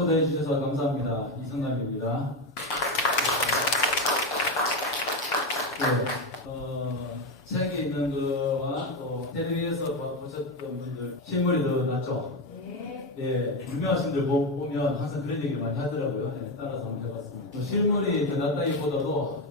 초대해 주셔서 감사합니다. 이성남입니다. 책에 있는 거와 또 텔레비에서 보셨던 분들 실물이 더 낫죠? 예, 유명하신 분들 보면 항상 그런 얘기를 많이 하더라고요. 예, 따라서 한번 해봤습니다. 실물이 더 낫다기보다도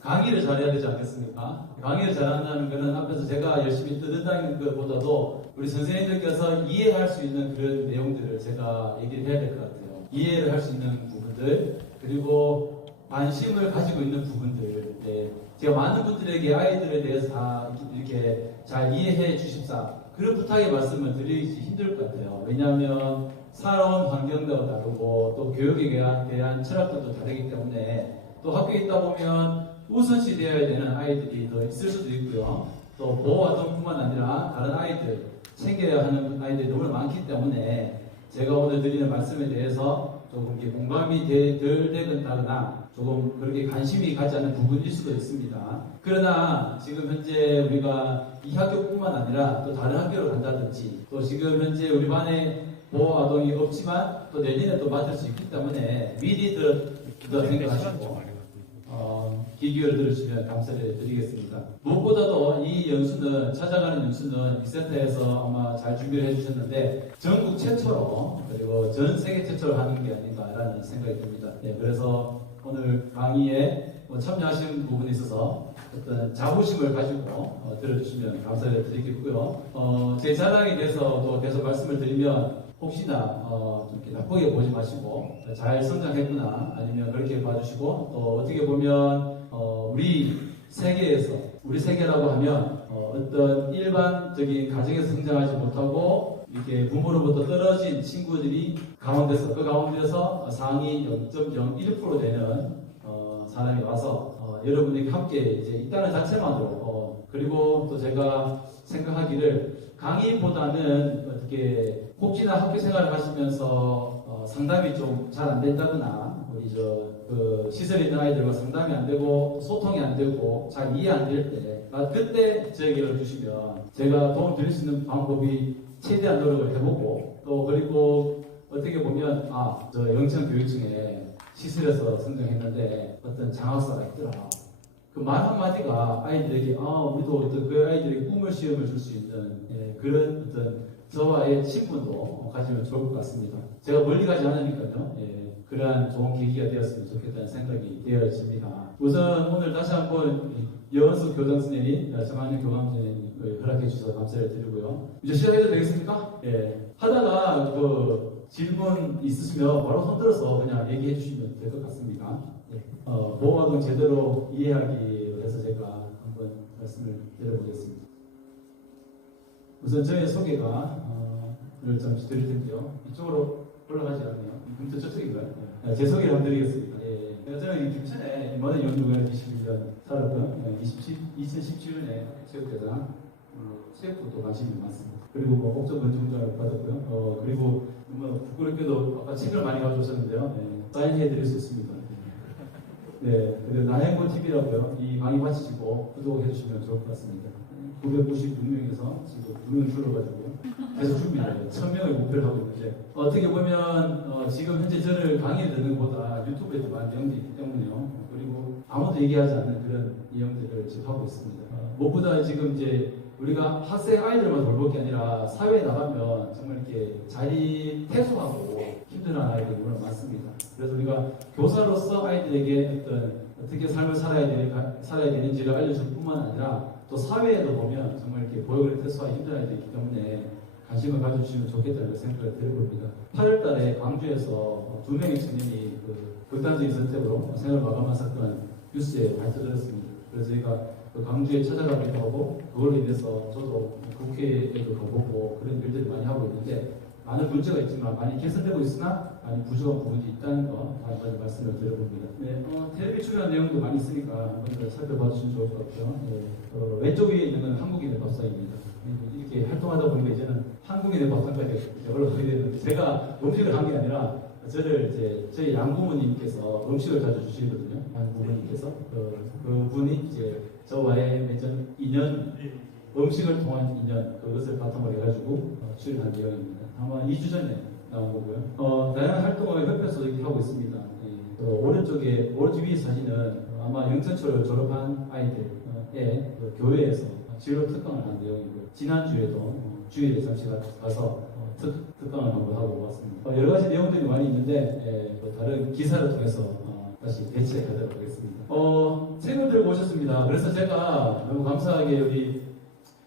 강의를 잘해야 되지 않겠습니까? 강의를 잘한다는 것은 앞에서 제가 열심히 떠든다는 것보다도 우리 선생님들께서 이해할 수 있는 그런 내용들을 제가 얘기를 해야 될 것 같아요. 이해를 할 수 있는 부분들, 그리고 관심을 가지고 있는 부분들. 네. 제가 많은 분들에게 아이들에 대해서 다 이렇게 잘 이해해 주십사, 그런 부탁의 말씀을 드리기 힘들 것 같아요. 왜냐하면 살아온 환경도 다르고 또 교육에 대한 철학들도 다르기 때문에, 또 학교에 있다 보면 우선시 되어야 되는 아이들이 더 있을 수도 있고요. 또 보호활동뿐만 아니라 다른 아이들, 챙겨야 하는 아이들이 너무 많기 때문에 제가 오늘 드리는 말씀에 대해서 조금 이렇게 공감이 덜 되거나 조금 그렇게 관심이 가지 않는 부분일 수도 있습니다. 그러나 지금 현재 우리가 이 학교뿐만 아니라 또 다른 학교로 간다든지, 또 지금 현재 우리 반에 보호아동이 없지만 또 내년에 또 맡을 수 있기 때문에 미리 더 생각하시고 귀 기울여 들으시면 감사를 드리겠습니다. 무엇보다도 이 연수는, 찾아가는 연수는 이 센터에서 아마 잘 준비를 해주셨는데 전국 최초로, 그리고 전 세계 최초로 하는 게 아닌가라는 생각이 듭니다. 네, 그래서 오늘 강의에 참여하신 부분에 있어서 어떤 자부심을 가지고 들어주시면 감사를 드리겠고요. 제 자랑에 대해서도 계속 말씀을 드리면 혹시나 좀 이렇게 나쁘게 보지 마시고 잘 성장했구나, 아니면 그렇게 봐주시고, 또 어떻게 보면 우리 세계에서, 우리 세계라고 하면 어떤 일반적인 가정에서 성장하지 못하고 이렇게 부모로부터 떨어진 친구들이 그 가운데서 상위 0.01% 되는 사람이 와서 여러분에게 함께 이제 있다는 자체만으로, 그리고 또 제가 생각하기를 강의보다는 어떻게 혹시나 학교 생활을 하시면서 상담이 좀 잘 안 된다거나, 우리 그 시설에 있는 아이들과 상담이 안 되고 소통이 안 되고 잘 이해 안 될 때, 그때 저에게 주시면 제가 도움 드릴 수 있는 방법이 최대한 노력을 해보고, 또 그리고 어떻게 보면 저 영천교육청에 시설에서 성장했는데 어떤 장학사가 있더라, 그 말 한마디가 아이들에게 우리도 어떤 그 아이들에게 꿈을 시험을 줄 수 있는 그런 어떤 저와의 친분도 가지면 좋을 것 같습니다. 제가 멀리 가지 않으니까요. 그러한 좋은 계기가 되었으면 좋겠다는 생각이 되어집니다. 우선 오늘 다시 한번 여원수 교장 선생님, 정한영 교감 선생님 허락해 주셔서 감사를 드리고요. 이제 시작해도 되겠습니까? 하다가 그 질문 있으시면 바로 손들어서 그냥 얘기해 주시면 될 것 같습니다. 보호아동 제대로 이해하기 위해서 제가 한번 말씀을 드려보겠습니다. 우선 저의 소개가 를 잠시 드릴 텐데요. 이쪽으로 올라가지 않네요. 그럼 저쪽인가요? 제 소개를 한번 드리겠습니다. 저는 김천에 이번에 연구원 21년 살았던 2017년에 체육대상 체육부도 관심이 많습니다. 그리고 옥점 건축장을 받았고요. 그리고 부끄럽게도 아까 책을 많이 가져오셨는데요. 사인해 드릴 수 있습니다. 그리고 나행고 TV라고요. 이 강의 마치시고 구독해 주시면 좋을 것 같습니다. 996명에서 지금 2명 줄어가지고 계속 준비해요. 1000명의 목표를 하고 있는데, 어떻게 보면 지금 현재 저를 강의를 듣는 것보다 유튜브에도 많은 내용들이 있기 때문에요. 그리고 아무도 얘기하지 않는 그런 내용들을 지금 하고 있습니다. 무엇보다 지금 이제 우리가 학생 아이들만 돌볼 게 아니라 사회에 나가면 정말 이렇게 자리 퇴소하고 힘들어하는 아이들이 너무 많습니다. 그래서 우리가 교사로서 아이들에게 어떻게 삶을 살아야 되는지를 알려줄 뿐만 아니라 또 사회에도 보면 정말 이렇게 보육을 퇴소하기 힘든 아이들이 있기 때문에 관심을 가져주시면 좋겠다는 생각을 드려봅니다. 8월 달에 광주에서 2명의 청년이 극단적인 선택으로 생을 마감한 사건 뉴스에 밝혀졌습니다. 그래서 저희가 광주에 찾아가기도 하고, 그걸로 인해서 저도 국회에도 가보고 그런 일들을 많이 하고 있는데, 많은 문제가 있지만 많이 개선되고 있으나 많이 부족한 부분이 있다는 거 다시 한번 말씀을 드려봅니다. 텔레비 출연 내용도 많이 있으니까 한번 살펴봐 주시면 좋을 것 같고요. 왼쪽 위에 있는 건 한국인의 밥상입니다. 이렇게 활동하다 보니까 이제는 한국인의 밥상까지 올라가게 되는데, 제가 음식을 한 게 아니라 저희 양부모님께서 음식을 자주 주시거든요. 양부모님께서 그분이 이제 저와의 매전 인연, 음식을 통한 인연, 그것을 바탕으로 해가지고 출연한 내용입니다. 아마 2주 전에 나온 거고요. 다양한 활동을 협회 현장에서도 이렇게 하고 있습니다. 예. 오른쪽 위에 사진은 아마 영천초를 졸업한 아이들의 교회에서 진로 특강을 한 내용이고요. 지난주에도 주일에 잠시 가서 특강을 한번 하고 왔습니다. 여러 가지 내용들이 많이 있는데 또 다른 기사를 통해서 다시 대체하도록 하겠습니다. 책을 들고 오셨습니다. 그래서 제가 너무 감사하게 우리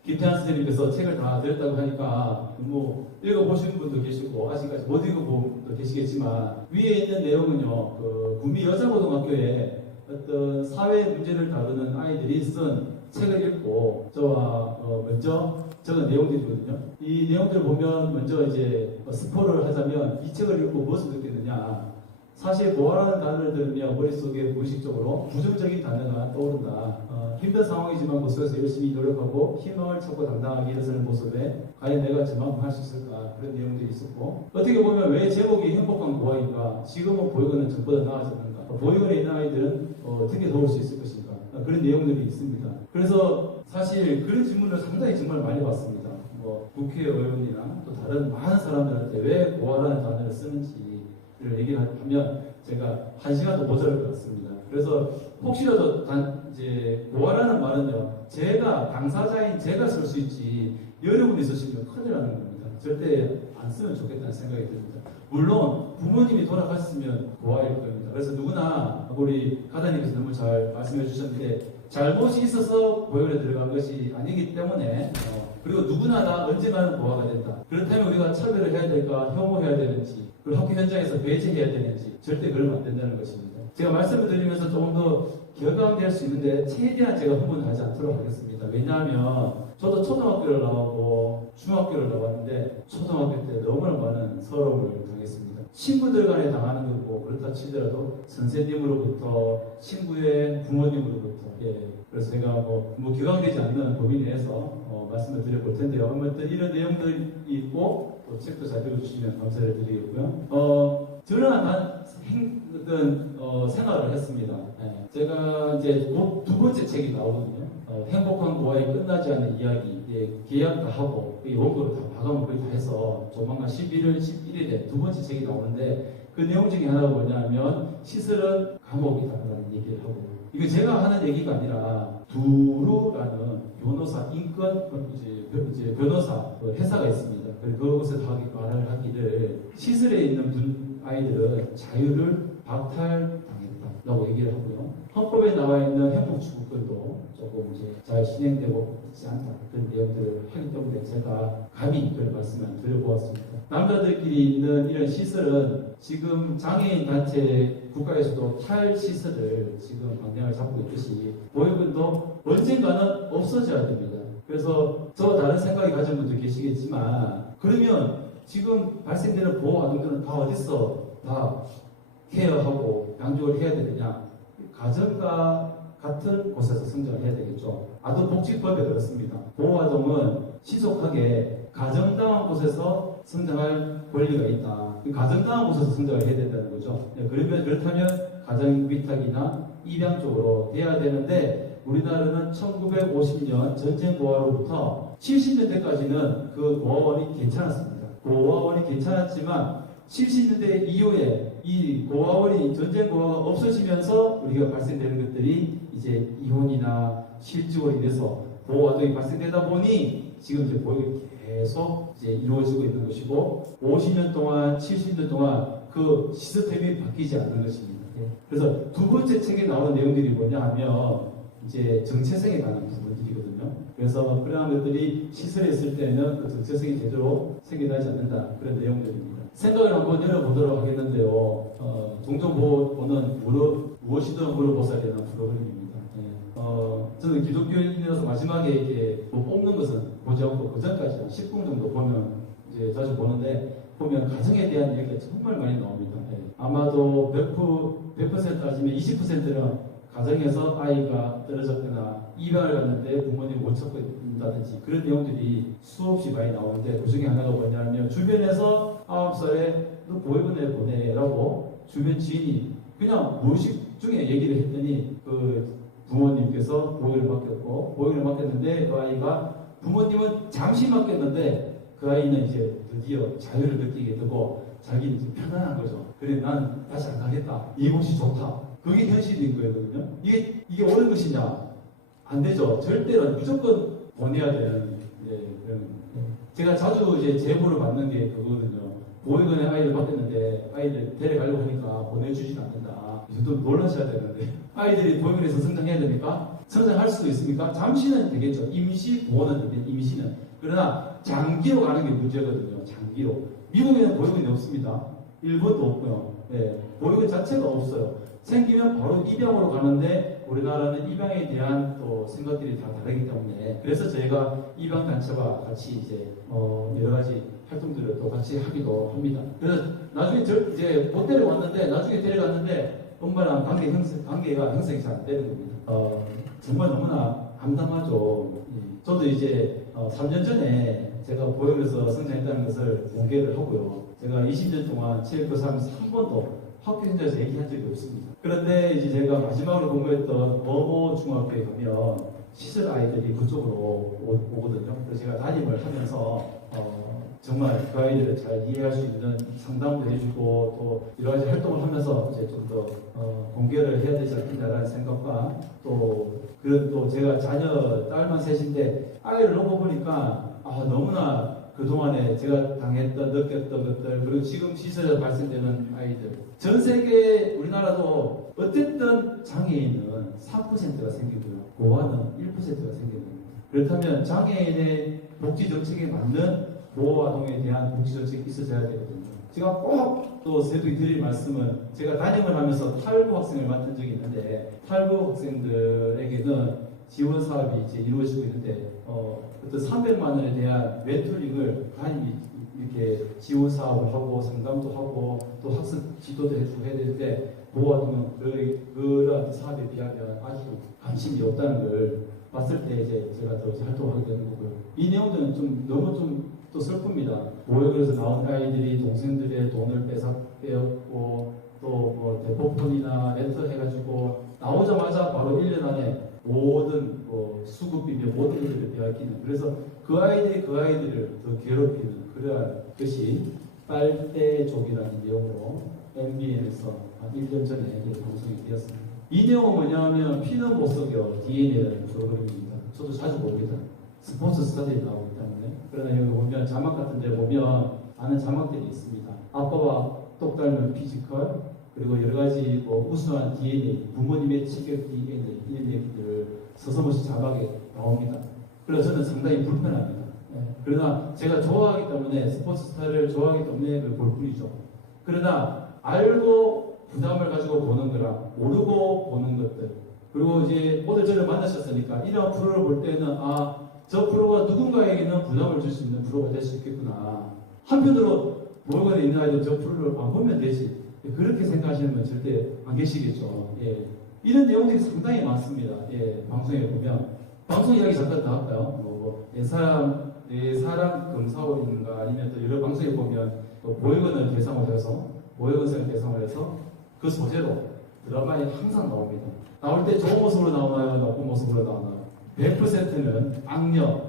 김태환 선생님께서 책을 다 드렸다고 하니까 뭐 읽어보신 분도 계시고 아직까지 못 읽어본 분도 계시겠지만 위에 있는 내용은요, 그 구미 여자고등학교에 어떤 사회 문제를 다루는 아이들이 쓴 책을 읽고 저와 먼저 적은 내용들이거든요. 이 내용들을 보면 먼저 이제 스포를 하자면 이 책을 읽고 무엇을 느꼈느냐. 사실 뭐라는 단어를 들으면 머릿속에 무의식적으로 부정적인 단어가 떠오른다. 힘든 상황이지만 그 속에서 열심히 노력하고 희망을 찾고 당당하게 일어서는 모습에 과연 내가 저만큼 할 수 있을까, 그런 내용들이 있었고, 어떻게 보면 왜 제목이 행복한 고아인가, 지금은 보육원은 전보다 나아졌는가, 보육원에 있는 아이들은 어떻게 도울 수 있을 것인가, 그런 내용들이 있습니다. 그래서 사실 그런 질문을 상당히 정말 많이 받습니다. 국회의원이나 또 다른 많은 사람들한테 왜 고아라는 단어를 쓰는지를 얘기를 하면 제가 1시간도 모자랄 것 같습니다. 그래서 혹시라도 이제 고아라는 말은요, 당사자인 제가 쓸 수 있지 여러분이 쓰시면 큰일 나는 겁니다. 절대 안 쓰면 좋겠다는 생각이 듭니다. 물론 부모님이 돌아가셨으면 고아일 겁니다. 그래서 누구나 우리 가다님께서 너무 잘 말씀해 주셨는데 잘못이 있어서 보육원에 들어간 것이 아니기 때문에 그리고 누구나 다 언젠가는 고아가 된다. 그렇다면 우리가 차별을 해야 될까, 혐오해야 되는지, 그리고 학교 현장에서 배제해야 되는지 절대 그러면 안 된다는 것입니다. 제가 말씀을 드리면서 조금 더 경감될 수 있는데 최대한 제가 흥분하지 않도록 하겠습니다. 왜냐하면 저도 초등학교를 나오고 중학교를 나왔는데 초등학교 때 너무나 많은 서러움을 당했습니다. 친구들 간에 당하는 거고 그렇다 치더라도 선생님으로부터 친구의 부모님으로부터 그래서 제가 뭐 기강되지 않는 범위 내에서 말씀을 드려볼 텐데요. 아무튼 이런 내용들이 있고 또 책도 잘 읽어주시면 감사를 드리겠고요. 저는 어떤 생활을 했습니다. 제가 이제 두 번째 책이 나오거든요. 행복한 고아의 끝나지 않는 이야기, 계약 다 하고 원고를 다 마감을 거의 다 해서 조만간 11월 11일에 두 번째 책이 나오는데 그 내용 중에 하나가 뭐냐면 시설은 감옥이다라는 얘기를 하고, 이거 제가 하는 얘기가 아니라 두루라는 변호사 인권 이제 변호사 회사가 있습니다. 그곳에서 말을 하기를 시설에 있는 아이들은 자유를 박탈당했다라고 얘기를 하고요. 헌법에 나와 있는 행복추구권도 조금 이제 잘 진행되고 있지 않다, 그런 내용들을 하기 때문에 제가 감히 그런 말씀을 드려보았습니다. 남자들끼리 있는 이런 시설은 지금 장애인 단체 국가에서도 탈시설을 지금 방향을 잡고 있듯이 보육원도 언젠가는 없어져야 됩니다. 그래서 저 다른 생각이 가진 분도 계시겠지만 그러면 지금 발생되는 보호아동들은 다 어디서 다 케어하고 양육을 해야 되느냐? 가정과 같은 곳에서 성장을 해야 되겠죠. 아동복지법에 그렇습니다. 보호아동은 신속하게 가정당한 곳에서 성장할 권리가 있다. 가정당한 곳에서 성장을 해야 된다는 거죠. 그렇다면 가정위탁이나 입양 쪽으로 돼야 되는데 우리나라는 1950년 전쟁 고아로부터 70년대까지는 그 고아원이 괜찮았습니다. 고아원이 괜찮았지만 70년대 이후에 이 고아원이 전쟁 고아가 없어지면서 우리가 발생되는 것들이 이제 이혼이나 실직으로 인해서 보호아동이 발생되다 보니 지금 이제 보육이 계속 이제 이루어지고 있는 것이고 50년 동안 70년 동안 그 시스템이 바뀌지 않는 것입니다. 그래서 두 번째 책에 나오는 내용들이 뭐냐 하면 이제 정체성에 관한 부분들이거든요. 그래서 그러한 것들이 시설에 있을 때는 그 정체성이 제대로 생겨나지 않는다, 그런 내용들입니다. 생각을 한번 열어보도록 하겠는데요. 종종 보는 무엇이든 물어보셔야 되는 프로그램입니다. 저는 기독교인이라서 마지막에 이렇게 뽑는 것은 보지 않고 그 전까지 10분 정도 보면 이제 자주 보는데 보면 가정에 대한 얘기가 정말 많이 나옵니다. 아마도 100% 따지면 20%는 가정에서 아이가 떨어졌거나 입양을 갔는데 부모님이 못 찾고 있다든지 그런 내용들이 수없이 많이 나오는데 그 중에 하나가 뭐냐면 주변에서 9살에 너 보육원에 보내라고 주변 지인이 그냥 무의식 중에 얘기를 했더니 그 부모님께서 보육을 맡겼고 보육을 맡겼는데 그 아이가 부모님은 잠시 맡겼는데 그 아이는 이제 드디어 자유를 느끼게 되고 자기는 좀 편안한 거죠. 그래, 난 다시 안 가겠다. 이곳이 좋다. 그게 현실인 거거든요. 이게 옳은 것이냐? 안 되죠. 절대로 무조건 보내야 되는, 그런. 제가 자주 이제 제보를 받는 게 그거거든요. 보육원에 아이를 맡겼는데 아이들 데려가려고 하니까 보내주진 않는다. 또 놀라셔야 되는데. 아이들이 보육원에서 성장해야 됩니까? 성장할 수도 있습니까? 잠시는 되겠죠. 임시 보호는 되겠죠. 임시는. 그러나 장기로 가는 게 문제거든요. 장기로. 미국에는 보육원이 없습니다. 일본도 없고요. 보육원 자체가 없어요. 생기면 바로 입양으로 가는데 우리나라는 입양에 대한 또 생각들이 다 다르기 때문에 그래서 저희가 입양 단체와 같이 이제 여러 가지 활동들을 또 같이 하기도 합니다. 그래서 나중에 이제 못 데려왔는데 나중에 데려갔는데 엄마랑 관계가 형성이 잘 안 되는 겁니다. 정말 너무나 암담하죠. 저도 이제 3년 전에 제가 보육원에서 성장했다는 것을 공개를 하고요. 제가 20년 동안 체육교사하면서 한 번도 학교 현장에서 얘기한 적이 없습니다. 그런데 이제 제가 마지막으로 공부했던 어모 중학교에 가면 시설 아이들이 그쪽으로 오거든요. 그래서 제가 담임을 하면서 정말 그 아이들을 잘 이해할 수 있는 상담도 해주고 또 여러 가지 활동을 하면서 이제 좀 더 공개를 해야 되지 않겠냐라는 생각과 또 그런 또 제가 자녀 딸만 셋인데 아이를 놓고 보니까 너무나 그동안에 제가 당했던 느꼈던 것들 그리고 지금 시설에서 발생되는 아이들 전 세계 우리나라도 어쨌든 장애인은 3%가 생기고요. 고아는 1%가 생깁니다. 그렇다면 장애인의 복지 정책에 맞는 보호아동에 대한 복지 정책이 있어져야 되거든요. 제가 꼭 또 새벽에 드릴 말씀은 제가 담임을 하면서 탈북 학생을 맡은 적이 있는데 탈북 학생들에게는 지원 사업이 이제 이루어지고 있는데 어떤 300만 원에 대한 멘토링을 담임이 이렇게 지원 사업을 하고 상담도 하고 또 학습 지도도 해주고 해야 되는데 보호아동은 그런 사업에 비하면 아주 관심이 없다는 걸 봤을 때 이제 제가 더 활동을 하게 되는 거고요. 이 내용들은 좀 너무 좀 또 슬픕니다. 보육원에서 나온 아이들이 동생들의 돈을 빼앗고 또 뭐 대포폰이나 렌터 해가지고 나오자마자 바로 1년 안에 모든 수급비며 모든 것들을 빼앗기는 그래서 그 아이들을 더 괴롭히는 그러한 것이 빨대족이라는 내용으로 MBN에서 한 1년 전에 방송이 되었습니다. 이 내용은 뭐냐면 피는 못 속여 DNA라는 프로그램입니다. 저도 자주 봅니다. 스포츠 스타디에 나오기 때문에. 그러나 여기 보면 자막 같은 데 보면 많은 자막들이 있습니다. 아빠와 똑 닮은 피지컬, 그리고 여러 가지 우수한 DNA, 부모님의 체격 DNA 이런 얘기들 서서없이 자막에 나옵니다. 그래서 저는 상당히 불편합니다. 그러나 제가 좋아하기 때문에 스포츠 스타를 좋아하기 때문에 볼 뿐이죠. 그러나 알고 부담을 가지고 보는 거랑 모르고 보는 것들 그리고 이제 오늘 저를 만나셨으니까 이런 프로를 볼 때는 저 프로가 누군가에게는 부담을 줄 수 있는 프로가 될 수 있겠구나. 한편으로 보육원에 있는 아이들 저 프로를 보면 되지. 그렇게 생각하시는 분 절대 안 계시겠죠. 이런 내용들이 상당히 많습니다. 방송에 보면 방송 이야기 잠깐 나갈까요? 내 사람 금사원인가 아니면 또 여러 방송에 보면 보육원을 대상으로 해서 보육원생을 대상으로 해서 그 소재로 드라마에 항상 나옵니다. 나올 때 좋은 모습으로 나오나요? 나쁜 모습으로 나오나요? 100%는 악녀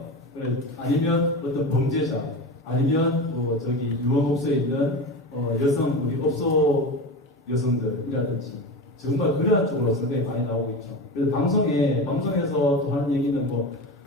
아니면 어떤 범죄자 아니면 유흥업소에 있는 여성 우리 업소 여성들이라든지 정말 그러한 쪽으로 상당히 많이 나오고 있죠. 그래서 방송에서 또 하는 얘기는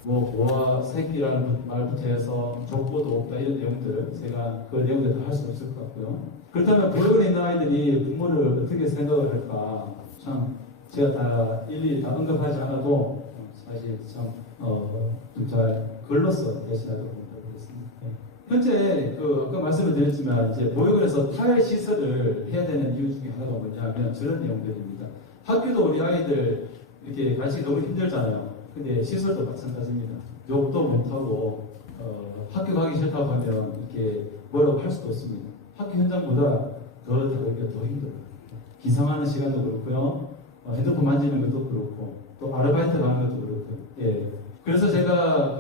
보아 새끼라는 말부터 해서 족보도 없다 이런 내용들 제가 그 내용들 다 할 수 없을 것 같고요. 그렇다면 보육원에 있는 아이들이 부모를 어떻게 생각을 할까 참 제가 다 일일이 다 언급하지 않아도 사실 참 좀 잘 글로써 대신하도록 하겠습니다. 현재 아까 말씀을 드렸지만 이제 보육원에서 탈시설을 해야 되는 이유 중에 하나가 뭐냐면 저런 내용들입니다. 학교도 우리 아이들 이렇게 가시기 너무 힘들잖아요. 근데 시설도 마찬가지입니다. 욕도 못하고 학교 가기 싫다고 하면 이렇게 뭐라고 할 수도 없습니다. 학교 현장보다 더 다르기가 더 힘들어요. 기상하는 시간도 그렇고요. 핸드폰 만지는 것도 그렇고 또 아르바이트 가는 것도 그렇고요. 그래서 제가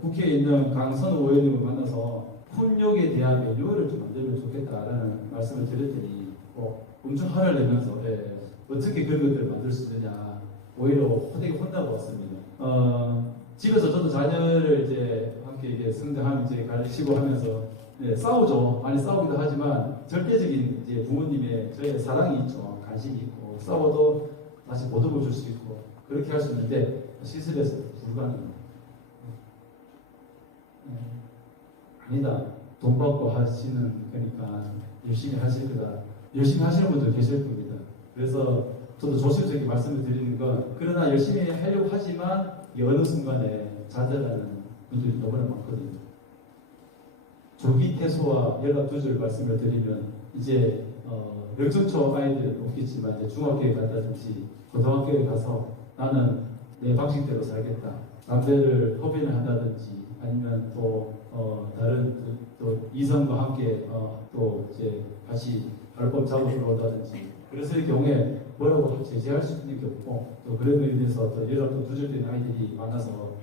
국회에 있는 강선우 의원님을 만나서 훈육에 대한 매뉴얼을 좀 만들면 좋겠다라는 말씀을 드렸더니 엄청 화를 내면서 어떻게 그런 것들을 만들 수 있느냐 오히려 되게 혼나고 왔습니다. 집에서 저도 자녀를 이제 함께 성장하면 이제 가르치고 하면서 네, 싸우죠. 많이 싸우기도 하지만 절대적인 이제 부모님의 저의 사랑이 있죠. 관심이 있고 싸워도 다시 보듬어 줄 수 있고 그렇게 할 수 있는데 시설에서 불가능합니다. 아니다. 돈 받고 하시는 거니까 열심히 하실 거다. 열심히 하시는 분들 계실 겁니다. 그래서 저도 조심스럽게 말씀을 드리는 건 그러나 열심히 하려고 하지만 어느 순간에 좌절하는 분들이 너무나 많거든요. 조기 퇴소와 연락 두절 말씀을 드리면 이제 영천초 아이들은 없겠지만 이제 중학교에 간다든지 고등학교에 가서 나는 내 방식대로 살겠다. 남들을 허비를 한다든지 아니면 또 다른 또 이성과 함께 또 이제 같이 발법 작업을 한다든지 그랬을 경우에 뭐라고 제재할 수 있는 게 없고 또 그런 면에 대해서 또 연락도 두절된 아이들이 많아서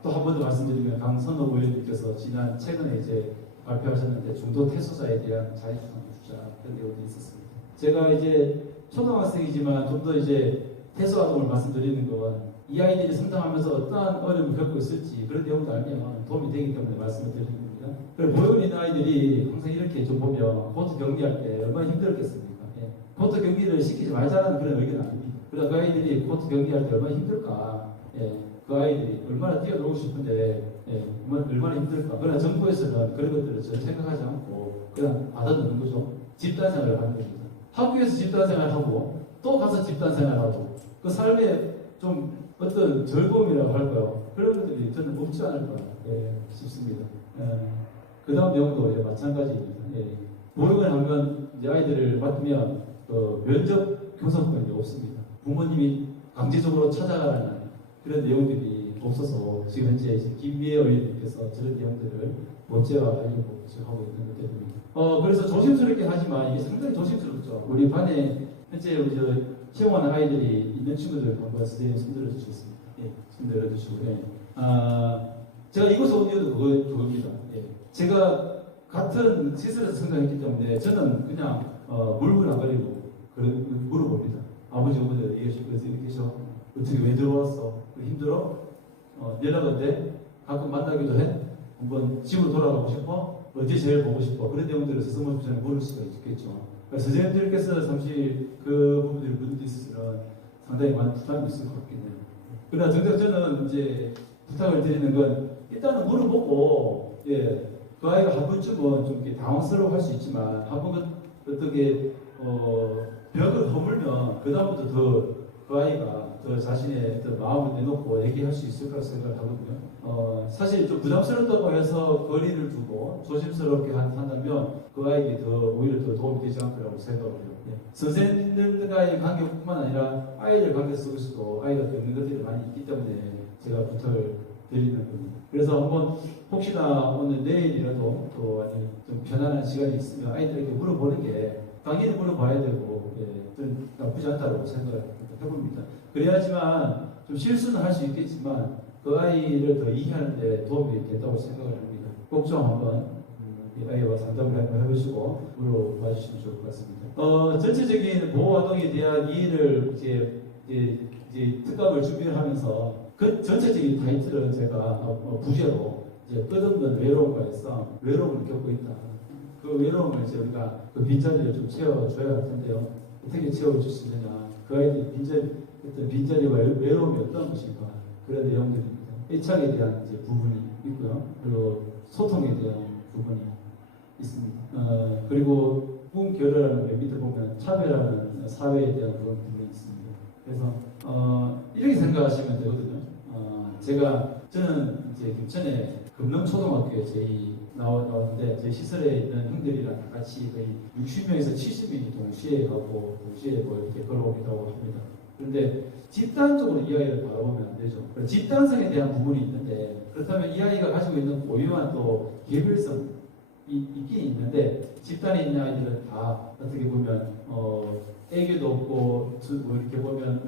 또 한 번 더 말씀드리면 강선호 의원님께서 지난 최근에 이제 발표하셨는데 중도 퇴소자에 대한 자립성 주자 그런 내용도 있었습니다. 제가 이제 초등학생이지만 좀 더 이제 퇴소 아동을 말씀드리는 건 이 아이들이 성장하면서 어떠한 어려움을 겪고 있을지 그런 내용도 알면 도움이 되기 때문에 말씀을 드리는 겁니다. 그리고 보육원 있는 아이들이 항상 이렇게 좀 보면 보트 경기할 때 얼마나 힘들겠습니까? 예. 보트 경기를 시키지 말자는 그런 의견은 아닙니다. 그러나 그 아이들이 보트 경기할 때 얼마나 힘들까? 예. 그 아이들이 얼마나 뛰어놀고 싶은데 예. 얼마나 힘들까? 그러나 정부에서는 그런 것들을 전혀 생각하지 않고 그냥 받아두는 거죠. 집단생활을 하는 겁니다. 학교에서 집단생활하고 또 가서 집단생활하고 그 삶에 좀 어떤 즐거움이라고 할까요? 그런 것들이 저는 없지 않을까 싶습니다. 그 다음 내용도 마찬가지입니다. 보육을 하면 이제 아이들을 맡으면 면접 교섭권이 없습니다. 부모님이 강제적으로 찾아가라는 그런 내용들이 없어서 지금 현재 이제 김미애 의원님께서 저런 내용들을 법제화하려고 지금 하고 있는 것 때문입니다. 그래서 조심스럽게 하지만 이게 상당히 조심스럽죠. 우리 반에 현재 우리 체험하는 아이들이 있는 친구들 한번 선생님 손들어 주시겠습니다. 예, 손들어 주시고. 예. 제가 이곳에 온 이유도 그겁니다. 예. 제가 같은 시설에서 성장했기 때문에 저는 그냥 물건 안 가리고 물어봅니다. 아버지 어머니 어디 계셔? 어떻게 왜 들어왔어? 힘들어? 연락한데 가끔 만나기도 해? 한번 집으로 돌아가고 싶어? 언제 제일 보고 싶어? 그런 내용들을 스스로 물을 수가 있겠죠. 선생님들께서 잠시 그 부분들을 묻는 데 있어서는 상당히 많은 부담이 있을 것 같긴 해요. 그러나 정작 저는 이제 부탁을 드리는 건 일단은 물어보고, 예, 그 아이가 한 번쯤은 좀 이렇게 당황스러워 할 수 있지만, 한 번 어떻게, 벽을 허물면, 그다음부터 더 그 아이가 더 자신의 마음을 내놓고 얘기할 수 있을 거라 생각을 하거든요. 사실 좀 부담스럽다고 해서 거리를 두고 조심스럽게 한다면 그 아이에게 오히려 더 도움이 되지 않을까라고 생각을 해요. 예. 선생님들과의 관계뿐만 아니라 아이들 관계 속에서도 아이가 겪는 것들이 많이 있기 때문에 제가 부탁을 드리는 겁니다. 그래서 한번 혹시나 오늘 내일이라도 또 아니 좀 편안한 시간이 있으면 아이들에게 물어보는 게 당연히 물어봐야 되고 좀 나쁘지 않다고 생각을 해봅니다. 그래야지만 좀 실수는 할 수 있겠지만 그 아이를 더 이해하는 데 도움이 된다고 생각을 합니다. 꼭 좀 한번 이 아이와 상담을 한번 해보시고 물어봐 주시면 좋을 것 같습니다. 전체적인 보호아동에 대한 이해를 이제 특강을 준비를 하면서 그 전체적인 타이틀은 제가 부제로 이제 끝없는 외로움과의 싸움, 외로움을 겪고 있다. 그 외로움을 이제 우리가 그 빈자리를 좀 채워줘야 할 텐데요. 어떻게 채워줄 수 있느냐. 그 아이들이 빈자리와 외로움이 어떤 것인가. 그런 내용들입니다. 애착에 대한 이제 부분이 있고요. 그리고 소통에 대한 부분이 있습니다. 그리고 꿈결여라는 맨 밑에 보면 차별하는 사회에 대한 그런 부분이 있습니다. 그래서 이렇게 생각하시면 되거든요. 저는 이제 김천에 금능초등학교에 나왔는데 제 시설에 있는 형들이랑 같이 거의 60명에서 70명이 동시에 가고 동시에 이렇게 걸어오기도 하고 합니다. 그런데 집단적으로 이 아이를 바라보면 안 되죠. 집단성에 대한 부분이 있는데 그렇다면 이 아이가 가지고 있는 고유한 또 개별성이 있긴 있는데 집단에 있는 아이들은 다 어떻게 보면 애교도 없고 이렇게 보면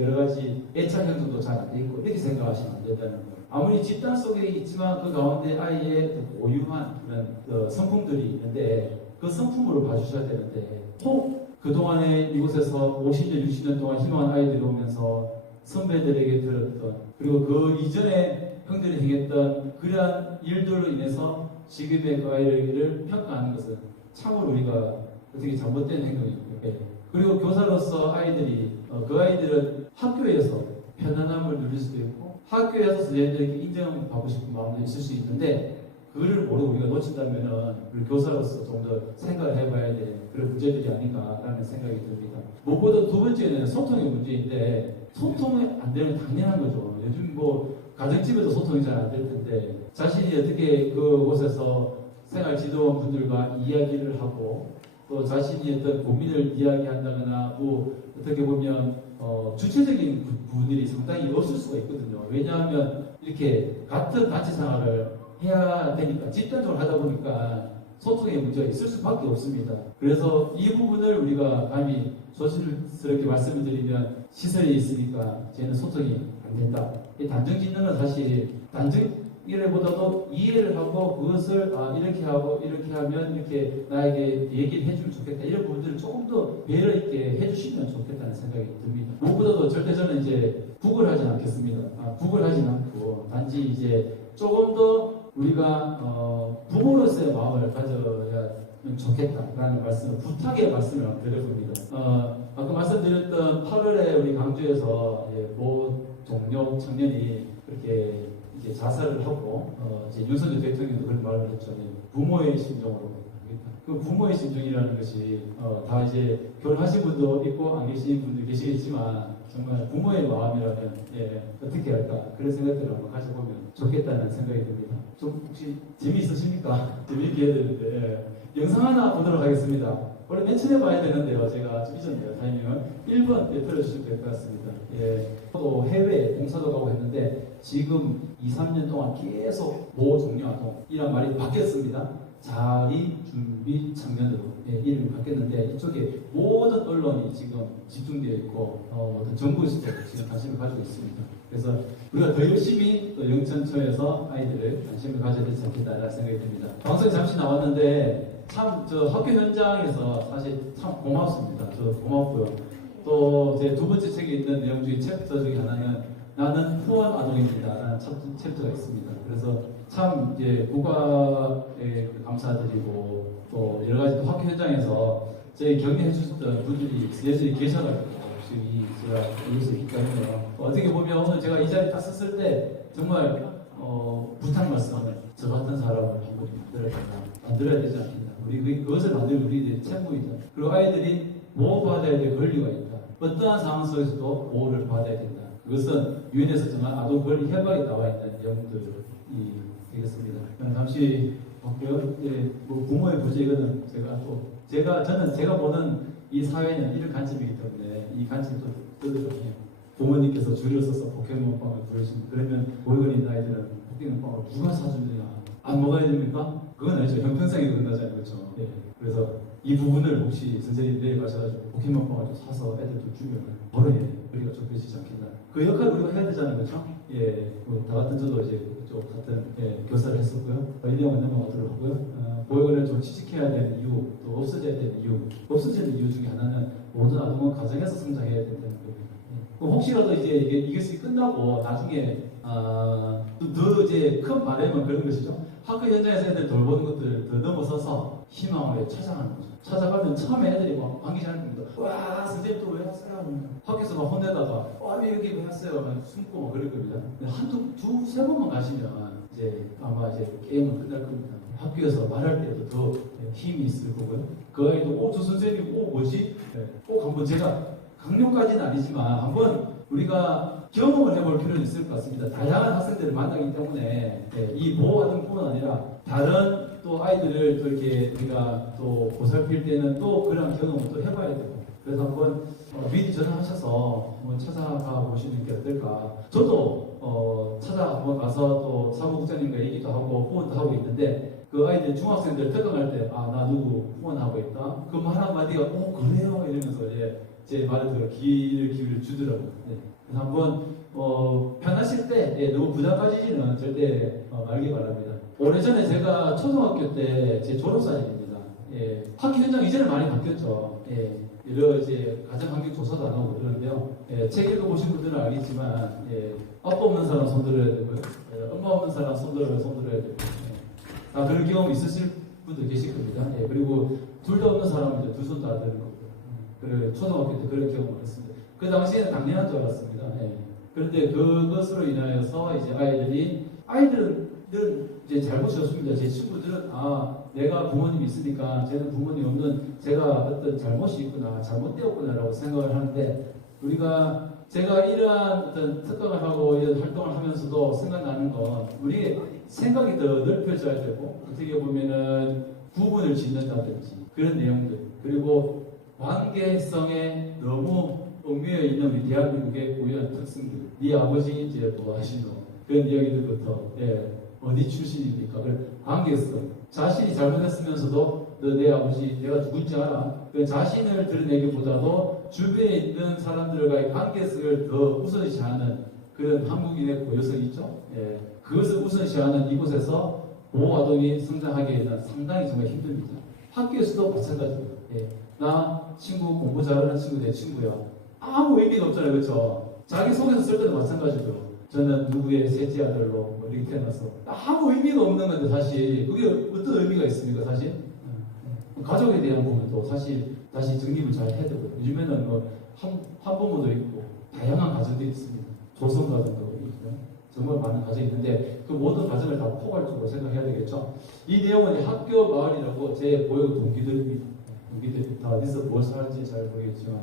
여러 가지 애착 형성도 잘 안 돼 있고 이렇게 생각하시면 안 된다는 거예요. 아무리 집단 속에 있지만 그 가운데 아이의 고유한 그런 성품들이 있는데 그 성품으로 봐주셔야 되는데 혹 그동안에 이곳에서 50년, 60년 동안 희망한 아이들이 오면서 선배들에게 들었던 그리고 그 이전에 형들이 행했던 그러한 일들로 인해서 지금의 그 아이를 평가하는 것은 참으로 우리가 어떻게 잘못된 행동이고, 그리고 교사로서 아이들이 그 아이들은 학교에서 편안함을 누릴 수도 있고 학교에서 선생님들에게 인정받고 싶은 마음도 있을 수 있는데 그걸 모르고 우리가 놓친다면은 우리 교사로서 좀 더 생각을 해봐야 될 그런 문제들이 아닌가라는 생각이 듭니다. 무엇보다 두 번째는 소통의 문제인데 소통이 안 되면 당연한 거죠. 요즘 뭐 가정집에도 소통이 잘 안 될 텐데 자신이 어떻게 그곳에서 생활 지도원 분들과 이야기를 하고 또 자신이 어떤 고민을 이야기한다거나 뭐 어떻게 보면 주체적인 부분들이 상당히 없을 수가 있거든요. 왜냐하면 이렇게 같은 단체 생활을 해야 되니까 집단적으로 하다 보니까 소통의 문제가 있을 수밖에 없습니다. 그래서 이 부분을 우리가 감히 조심스럽게 말씀을 드리면 시설이 있으니까 쟤는 소통이 안 된다. 이 단정 짓는 건 사실 단정이라보다도 이해를 하고 그것을 이렇게 하고 이렇게 하면 이렇게 나에게 얘기를 해주면 좋겠다. 이런 부분들을 조금 더 배려 있게 해주시면 좋겠다는 생각이 듭니다. 무엇보다도 절대 저는 이제 국을 하진 않겠습니다. 국을 하진 않고 단지 이제 조금 더 우리가 부모로서의 마음을 가져야 좋겠다라는 말씀을 부탁의 말씀을 드려봅니다. 아까 말씀드렸던 8월에 우리 강주에서 모 동료 청년이 그렇게 이제 자살을 하고 이제 윤석열 대통령도 그런 말을 했죠. 부모의 심정으로. 그 부모의 심정이라는 것이 다 이제 결혼하신 분도 있고 안 계신 분도 계시겠지만 정말 부모의 마음이라면 어떻게 할까 그런 생각들을 한번 가져보면 좋겠다는 생각이 듭니다. 좀 혹시 재미있으십니까? 재미있게 해야 되는데 영상 하나 보도록 하겠습니다. 원래 맨 처음에 봐야 되는데요. 제가 좀 잊었네요. 타이밍을 1번 틀어주시면 될 것 같습니다. 저도 해외 봉사도 가고 했는데 지금 2, 3년 동안 계속 보종료아동이란 말이 바뀌었습니다. 자리 준비 청년으로 이름이 바뀌었는데 이쪽에 모든 언론이 지금 집중되어 있고 어떤 정부에서도 지금 관심을 가지고 있습니다. 그래서 우리가 더 열심히 또 영천초에서 아이들을 관심을 가져야 되지 않겠다라는 생각이 듭니다. 방송에 잠시 나왔는데 참 저 학교 현장에서 사실 참 고맙습니다. 저 고맙고요. 또 제 두 번째 책에 있는 내용 중에 챕터 중에 하나는 나는 후원 아동입니다라는 챕터가 있습니다. 그래서 참 이제 국가에 감사드리고 또 여러 가지 학교 현장에서 저희 격려해 주셨던 분들이 여전히 계셔가지고 지금 제가 여기서 있기 때문에요. 어떻게 보면 오늘 제가 이 자리 딱 섰을 때 정말 부탁 말씀을 저 같은 사람을 한번 만들어야 되지 않겠나. 우리 그것을 만들 우리들의 책무이다. 그리고 아이들이 보호받아야 될 권리가 있다. 어떠한 상황 속에서도 보호를 받아야 된다. 그것은 유엔에서 정한 아동 권리 협약에 나와 있는 내용들이 되겠습니다. 잠시 볼게요. 뭐 부모의 부재 이거는 저는 제가 보는 이 사회는 이런 관점이기 때문에 이 관점도 뜨거든요. 부모님께서 줄을 서서 포켓몬빵을 부르시면 그러면 모의고리 있는 아이들은 포켓몬빵을 누가 사주느냐 안 먹어야 됩니까? 그건 아니죠. 형평성이 끝나잖아요. 그렇죠? 그래서 이 부분을 혹시 선생님 내일 가셔가지고 포켓몬빵을 좀 사서 애들도 주면 바로 우리가 좁혀지지 않겠나. 그 역할을 우리가 해야 되잖아요. 그렇죠? 다 같은 저도 이제 그쪽 같은 교사를 했었고요. 1년 넘어가도록 하고요. 보육원을 좀 취직해야 되는 이유, 또 없어져야 되는 이유. 없어지는 이유 중에 하나는 모든 아동은 가정에서 성장해야 된다는 겁니다. 그럼 혹시라도 이제 이것이 끝나고 나중에 더 이제 큰 바람은 그런 것이죠. 학교 현장에서 애들 돌보는 것들을 더 넘어서서 희망을 찾아가는 거죠. 찾아가면 처음에 애들이 막 관계 잘 됩니다. 와, 선생님 또 왜 왔어요? 학교에서 막 혼내다가 왜 여기 왜 왔어요? 막 숨고 막 그럴 겁니다. 두세 번만 가시면 이제 아마 이제 게임은 끝날 겁니다. 학교에서 말할 때도 더 힘이 있을 거고요. 그 아이도 저 선생님 뭐지? 꼭 한번 제가 강요까지는 아니지만 한번 우리가 경험을 해볼 필요는 있을 것 같습니다. 다양한 학생들을 만나기 때문에 이 보호하는뿐만 아니라 다른 또 아이들을 또 이렇게 우리가 또 보살필 때는 또 그런 경험을 또 해봐야 되고 그래서 한번 미리 전화하셔서 한번 찾아가 보시는 게 어떨까. 저도 한번 가서 또 사무국장님과 얘기도 하고 후원도 하고 있는데 그 아이들 중학생들 특강할 때 나 누구 후원하고 있다. 그럼 한마디가 그래요 이러면서 제 말을 들어 기회를 주더라고요. 그래서 한번 편하실 때 너무 부담 가지지는 절대 말기 바랍니다. 오래전에 제가 초등학교 때 제 졸업사진입니다. 학교 현장 이제는 많이 바뀌었죠. 여러 이제 가정환경 조사도 안 하고 그러는데요. 책 읽어보신 분들은 알겠지만 아빠 없는 사람 손들어야 되고요. 엄마 없는 사람 손들어야 되고 그런 경험 있으실 분도 계실 겁니다. 예, 그리고 둘 다 없는 사람은 이제 두 손 다 드는 거고. 그래, 초등학교 때 그런 경험을 했습니다. 그 당시에는 당연한 줄 알았습니다. 예. 그런데 그것으로 인하여서 이제 아이들은 이제 잘못이 없습니다. 제 친구들은 내가 부모님이 있으니까 쟤는 부모님 없는 제가 어떤 잘못이 있구나, 잘못되었구나라고 생각을 하는데 제가 이러한 어떤 특강을 하고 이런 활동을 하면서도 생각나는 건 우리의 생각이 더 넓혀져야 되고 어떻게 보면은 구분을 짓는다든지 그런 내용들 그리고 관계성에 너무 얽매여 있는 우리 대한민국의 고유한 특성들 네 아버지 이제 뭐 하시노 그런 이야기들부터 어디 출신입니까? 그런 관계성 자신이 잘못했으면서도 너 내 아버지 내가 누군지 알아? 그 자신을 드러내기보다도 주변에 있는 사람들과의 관계성을 더 우선시하는 그런 한국인의 고유성이 있죠. 예. 그것을 우선시하는 이곳에서 보호아동이 성장하기에는 상당히 정말 힘듭니다. 학교에서도 마찬가지예요. 예. 나 친구 공부 잘하는 친구 내 친구야. 아무 의미가 없잖아요. 그렇죠? 자기 속에서 쓸 때도 마찬가지죠. 저는 누구의 셋째 아들로 뭐 이렇게 태어나서 아무 의미가 없는 건데 사실 그게 어떤 의미가 있습니까? 사실 가족에 대한 부분도 사실 다시 정립을 잘 해야 되고요. 요즘에는 뭐 한부모도 있고 다양한 가정들이 있습니다. 조성 가정도 있고요. 정말 많은 가정이 있는데 그 모든 가정을 다 포괄적으로 생각해야 되겠죠. 이 내용은 학교 마을이라고 제 보육 동기들이 다 어디서 뭘 사는지 잘 모르겠지만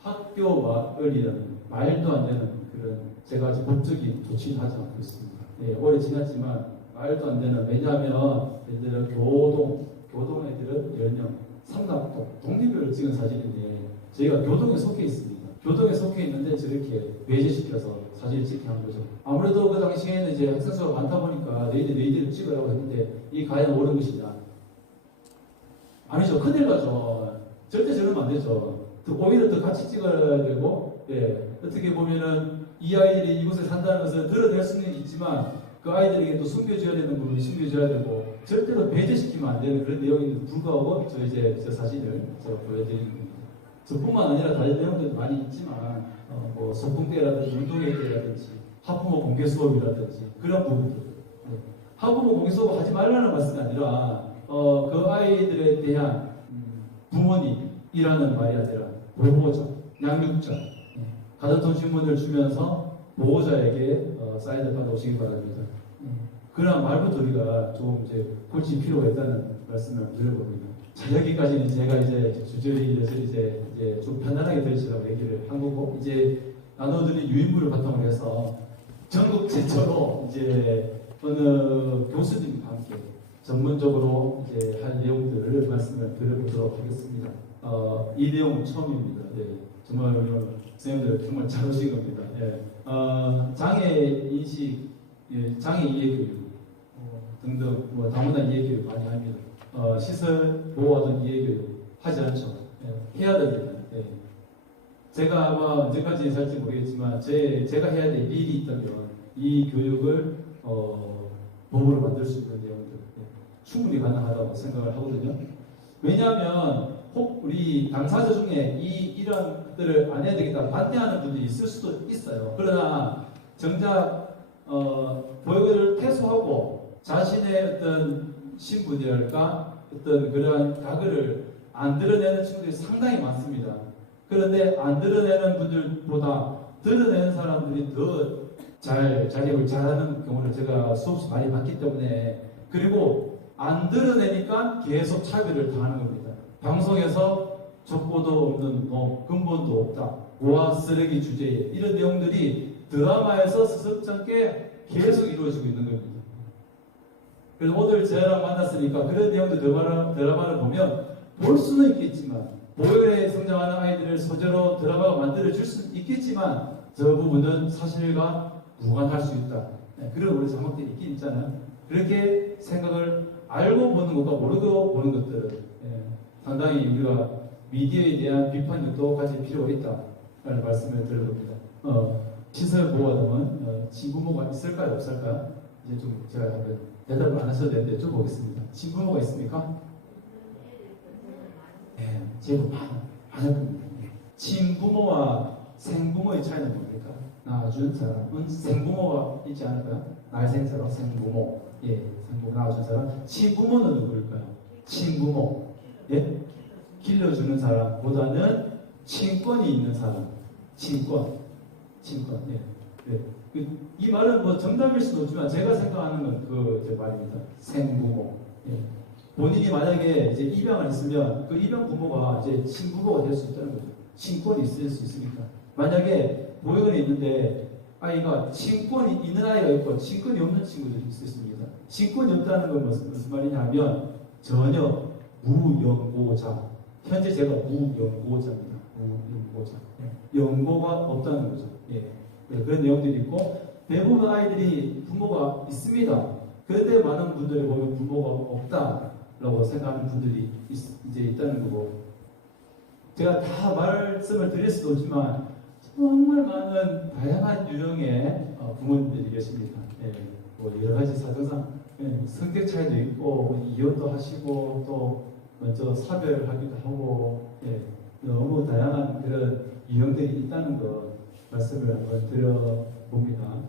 학교 마을이라는 말도 안 되는 그런 제가 아직 법적인 조치는 하지 않고 있습니다. 오래 지났지만 말도 안 되는 왜냐하면 얘들은 교동 애들은 연령 삼각동 독립을 찍은 사진인데 저희가 교동에 속해 있습니다. 교동에 속해 있는데 저렇게 배제시켜서 사진을 찍게 한 거죠. 아무래도 그 당시에는 이제 학생 수가 많다 보니까 너희들을 찍으라고 했는데 이 과연 옳은 것이냐? 아니죠. 큰일 나죠. 절대 저러면 안 되죠. 오히려 더 같이 찍어야 되고 어떻게 보면은 이 아이들이 이곳에 산다는 것을 드러낼 수는 있지만 그 아이들에게 또 숨겨줘야 되는 부분이 숨겨줘야 되고 절대로 배제시키면 안 되는 그런 내용인데도 불구하고 저 사진을 제가 보여드리는 겁니다. 저뿐만 아니라 다른 내용들도 많이 있지만 뭐 소풍 때라든지 운동회 때라든지 학부모 공개 수업이라든지 그런 부분들 학부모 공개 수업 하지 말라는 말씀이 아니라 그 아이들에 대한 부모님이라는 말이 아니라 보호자, 양육자 가정통 신문을 주면서 보호자에게 사인을 받아오시기 바랍니다. 그러나 말부터 우리가 좀 이제 고칠 필요가 있다는 말씀을 드려봅니다. 자, 여기까지는 제가 이제 주저리 이제 좀 편안하게 들으시라고 얘기를 한 거고, 이제 나눠드린 유인물을 바탕으로 해서 전국 최초로 이제 어느 교수님과 함께 전문적으로 이제 할 내용들을 말씀을 드려보도록 하겠습니다. 이 내용은 처음입니다. 정말 우리 선생님들 정말 잘 오신 겁니다. 장애 인식, 장애 이해 교육 등등 뭐 다문화 이해 교육 많이 합니다. 시설 보호하던 이해 교육 하지 않죠. 해야 됩니다. 제가 아마 언제까지 살지 모르겠지만 제가 해야 될 일이 있다면 이 교육을 법으로 만들 수 있는 내용들 충분히 가능하다고 생각을 하거든요. 왜냐하면 혹 우리 당사자 중에 이런 것들을 안 해야 되겠다 반대하는 분들이 있을 수도 있어요. 그러나 정작 보육을 퇴소하고 자신의 어떤 신분이랄까 어떤 그러한 각을 안 드러내는 친구들이 상당히 많습니다. 그런데 안 드러내는 분들보다 드러내는 사람들이 더 자격을 잘하는 경우를 제가 수없이 많이 봤기 때문에 그리고 안 드러내니까 계속 차별을 당하는 겁니다. 방송에서 족보도 없는 근본도 없다. 우화 쓰레기 주제에 이런 내용들이 드라마에서 스석찮게 계속 이루어지고 있는 겁니다. 그래서 오늘 저랑 만났으니까 그런 내용들 드라마를 보면 볼 수는 있겠지만 보혈에 성장하는 아이들을 소재로 드라마가 만들어줄 수는 있겠지만 저 부분은 사실과 무관할 수 있다. 그런 우리 자막들이 있긴 있잖아요. 그렇게 생각을 알고 보는 것과 모르고 보는 것들은 상당히 우리가 미디어에 대한 비판력도 가질 필요가 있다라는 말씀을 드려봅니다. 시설 보호하동은 친부모가 있을까요? 없을까요? 이제 좀 제가 한번 대답을 안 하셔도 되는데 좀 보겠습니다. 친부모가 있습니까? 제법 많을 겁니다. 친부모와 생부모의 차이는 뭡니까? 낳아준 사람은 생부모가 있지 않을까요? 날 생사로 생부모. 예, 상봉 낳아준 사람. 친부모는 누구일까요? 친부모. 예? 길러주는 사람보다는 친권이 있는 사람. 친권. 예. 네. 이 말은 뭐 정답일 수도 없지만 제가 생각하는 건 그 말입니다. 생부모. 예. 본인이 만약에 이제 입양을 했으면 그 입양 부모가 이제 친부모가 될 수 있다는 거죠. 친권이 있을 수 있으니까. 만약에 보육원에 있는데 아이가 친권이 있는 아이가 있고 친권이 없는 친구들이 있습니다. 친권이 없다는 건 무슨 말이냐면 전혀 무연고자. 현재 제가 무연고자입니다. 무연고자. 연고가 없다는 거죠. 예. 그런 내용들이 있고 대부분 아이들이 부모가 있습니다. 그런데 많은 분들이 보면 부모가 없다라고 생각하는 분들이 이제 있다는 거고 제가 다 말씀을 드릴 수도 없지만 정말 많은 다양한 유형의 부모님들이 계십니다. 예. 뭐 여러 가지 사정상 성격 차이도 있고 이혼도 하시고 또 먼저 사별하기도 하고 너무 다양한 그런 유형들이 있다는 것 말씀을 한번 드려봅니다.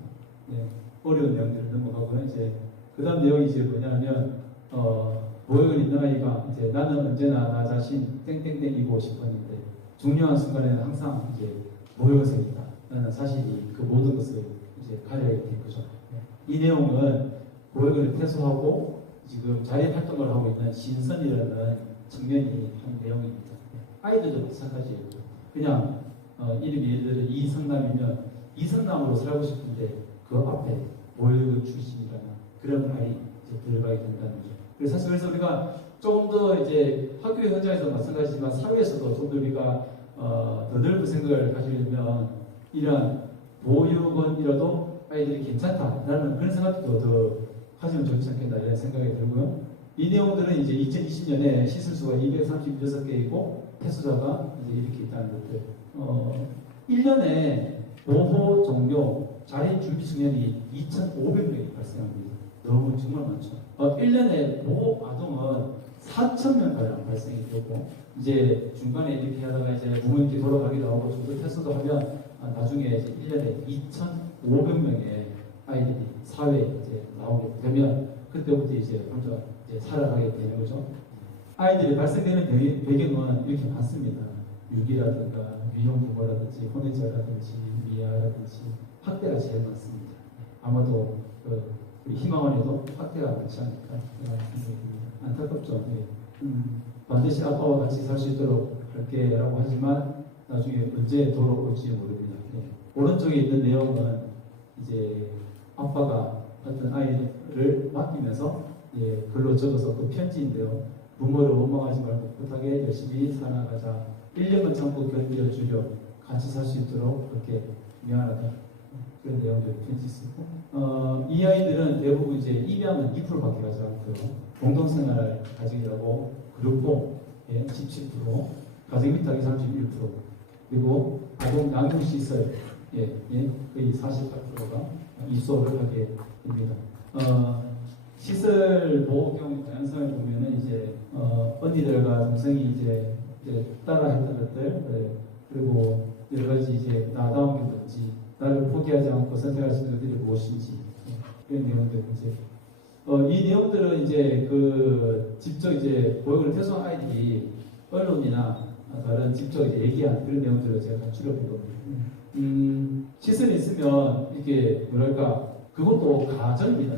어려운 내용들을 넘어가고요. 이제 그 다음 내용이 이제 뭐냐면 보육을 있는 아이가 이제 나는 언제나 나 자신 땡땡땡이고 싶었는데 중요한 순간에는 항상 이제 모욕색이다. 라는 사실이 그 모든 것을 이제 가려야 된 거죠. 이 내용은 보육을 퇴소하고 지금 자립 활동을 하고 있는 신선이라는 청년이 한 내용입니다. 아이들도 마찬가지예요. 그냥 이름이 예를 들어 이성남이면 이성남으로 살고 싶은데 그 앞에 보육을 출신이라는 그런 말이 이제 들어가게 된다는 거죠. 그래서 사실 그래서 우리가 조금 더 이제 학교 현장에서 마찬가지지만 사회에서도 좀 더 우리가 더 넓은 생각을 가지려면 이러한 보육원이라도 아이들이 괜찮다라는 그런 생각도 더 가지면 좋지 않겠나 이런 생각이 들고요. 이 내용들은 이제 2020년에 시술수가 236개이고 폐소자가 이제 이렇게 있다는 것들. 1년에 보호 종료 자립 준비 청년이 2,500명이 발생합니다. 너무 정말 많죠. 1년에 보호 아동은 4,000명 가량 발생이 되고 이제 중간에 이렇게 하다가 이제 부모님께 돌아가기도 하고 중도 퇴소도 하면 나중에 이제 1년에 2,500명의 아이들이 사회에 이제 나오게 되면 그때부터 이제 혼자 이제 살아가게 되는 거죠. 아이들이 발생되는 배경은 이렇게 많습니다. 유기라든가 위험부모라든지 혼외자라든지 미아라든지 학대가 제일 많습니다. 아마도 우리 희망원에도 학대가 많지 않을까 생각합니다. 안타깝죠. 반드시 아빠와 같이 살 수 있도록 할게라고 하지만 나중에 언제 돌아올지 모릅니다. 오른쪽에 있는 내용은 이제 아빠가 어떤 아이를 맡기면서 글로 적어서 그 편지인데요. 부모를 원망하지 말고 꿋하게 열심히 살아가자. 1년만 참고 견뎌주려 같이 살 수 있도록 그렇게 미안하다. 그런 내용들을 편지 쓰고 이 아이들은 대부분 이제 입양은 2%밖에 가지 않고요. 공동생활 가정이라고 그룹고 17%, 가정 위탁이 31%, 그리고 아동 양육 시설 거의 48%가 입소를 하게 됩니다. 시설 보호 경우 다양성을 보면은 이제 언니들과 동생이 이제 따라했던 것들 그리고 여러 가지 이제 나다운 게 뭔지 나를 포기하지 않고 선택할 수 있는 것들이 무엇인지 그런 내용들 이제 이 내용들은 이제 그 직접 이제 보육을 퇴소한 아이들이 언론이나 다른 직접 이제 얘기한 그런 내용들을 제가 줄여보거든요. 시설이 있으면 이게 뭐랄까 그것도 가정입니다.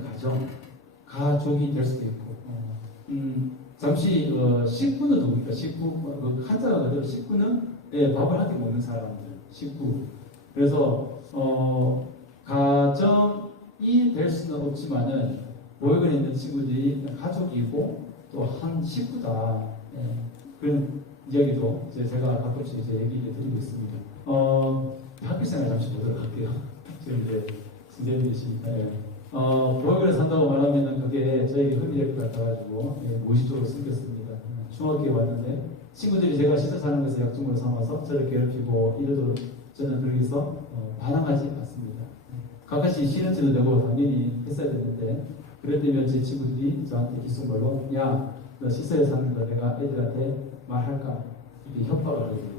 가족이 될 수도 있고 잠시 식구는 누굽니까? 식구 한자가 그대로 식구는 밥을 한 끼 먹는 사람들 식구. 그래서 가정이 될 수는 없지만은 보육원에 있는 친구들이 가족이고 또 한 식구다. 그런 이야기도 제가 가끔씩 이제 얘기를 드리고 있습니다. 학교생활 잠시 보도록 할게요. 지금 이제 선생님이시니까. 보육원에 산다고 말하면은 그게 저에게 흠이될 것 같아가지고 무의식적으로 숨겼습니다. 중학교에 왔는데 친구들이 제가 시설 사는 것을 약점으로 삼아서 저를 괴롭히고 이래도 저는 거기서 반항하지 않습니다. 가끔씩 시련지도 내고 당연히 했어야 되는데 그럴 때면 제 친구들이 저한테 귓속말로 야, 너 시설에 사는 거 내가 애들한테 말할까? 이렇게 협박을 하게 돼요.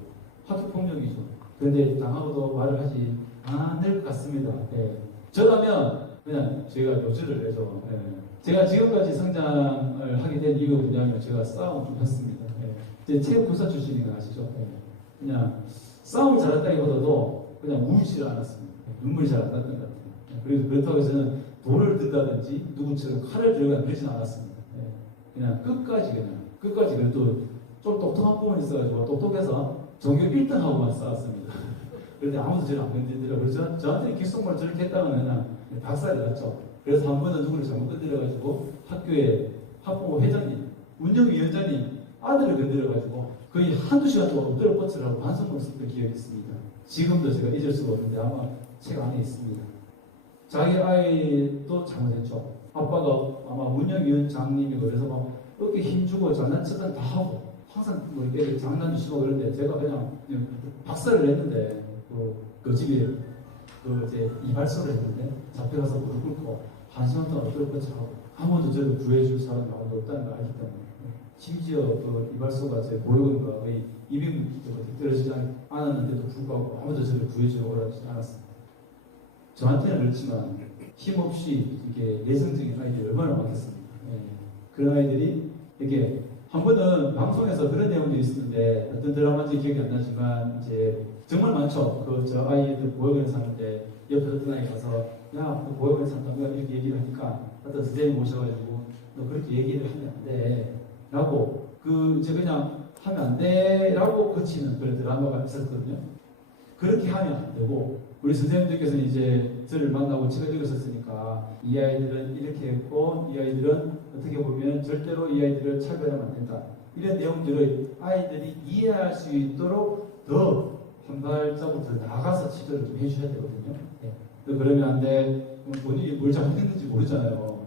학교 폭력이죠. 그런데 당하고도 말을 하지 않을 것 같습니다. 저라면 그냥 제가 요주를 해서 제가 지금까지 성장을 하게 된 이유가 뭐냐면 제가 싸움을 좀 했습니다. 제 체육교사 출신인 거 아시죠? 그냥 싸움을 잘했다기보다도 그냥 울지를 않았습니다. 눈물이 잘 안 났던 것 같아요. 그래서 그렇다고 해서는 돌을 든다든지 누구처럼 칼을 들거나 그러진 않았습니다. 그냥 끝까지 그래도 좀 똑똑한 부분이 있어가지고 똑똑해서 전교 1등하고만 싸웠습니다. 그런데 아무도 저를 안 건드리더라고요. 그래서 저한테 귓속말 저렇게 했다면 그냥 박살이 났죠. 그래서 한 번은 누구를 잘못 건드려가지고 학교에 학부모 회장님, 운영위원장님 아들을 건드려가지고 거의 한두 시간 동안 엎드려 뻗치라고 반성문을 썼던 기억이 있습니다. 지금도 제가 잊을 수가 없는데 아마 책 안에 있습니다. 자기 아이도 잘못했죠. 아빠가 아마 운영위원장님이고 그래서 막 어깨 힘주고 장난치던 다 하고 항상 뭐 이렇게 장난도 치고 그러는데 제가 그냥 박살을 냈는데 그 집에 제 이발소를 했는데 잡혀가서 무릎 꿇고 한 시간 동안 엎드려 뻗쳐하고 아무도 저를 구해줄 사람이 아무도 없다는 걸 알기 때문에 심지어 그 이발소가 제 보육원과 거의 200m 떨어지지 않았는데도 불구하고 아무도 저를 구해주려고 하지 않았습니다. 저한테는 그렇지만 힘없이 이렇게 내성적인 아이들이 얼마나 많겠습니까? 그런 아이들이 이렇게 한 번은 방송에서 그런 내용들이 있었는데 어떤 드라마인지 기억이 안 나지만 이제 정말 많죠. 저 아이들 보육원에 사는데 옆에 어떤 아이 가서 야, 그 보육원에 산다고 이렇게 얘기를 하니까 어떤 선생님 모셔가지고 너 그렇게 얘기를 하면 안 돼. 라고 이제 그냥 하면 안 돼. 라고 거치는 그런 드라마가 있었거든요. 그렇게 하면 안 되고 우리 선생님들께서는 이제 저를 만나고 책을 읽으셨으니까 이 아이들은 이렇게 했고 이 아이들은 어떻게 보면 절대로 이 아이들을 차별하면 안 된다. 이런 내용들을 아이들이 이해할 수 있도록 더 한 발자국 더 나가서 지도를 좀 해주셔야 되거든요. 그러면 안 돼. 본인이 뭘 잘못했는지 모르잖아요.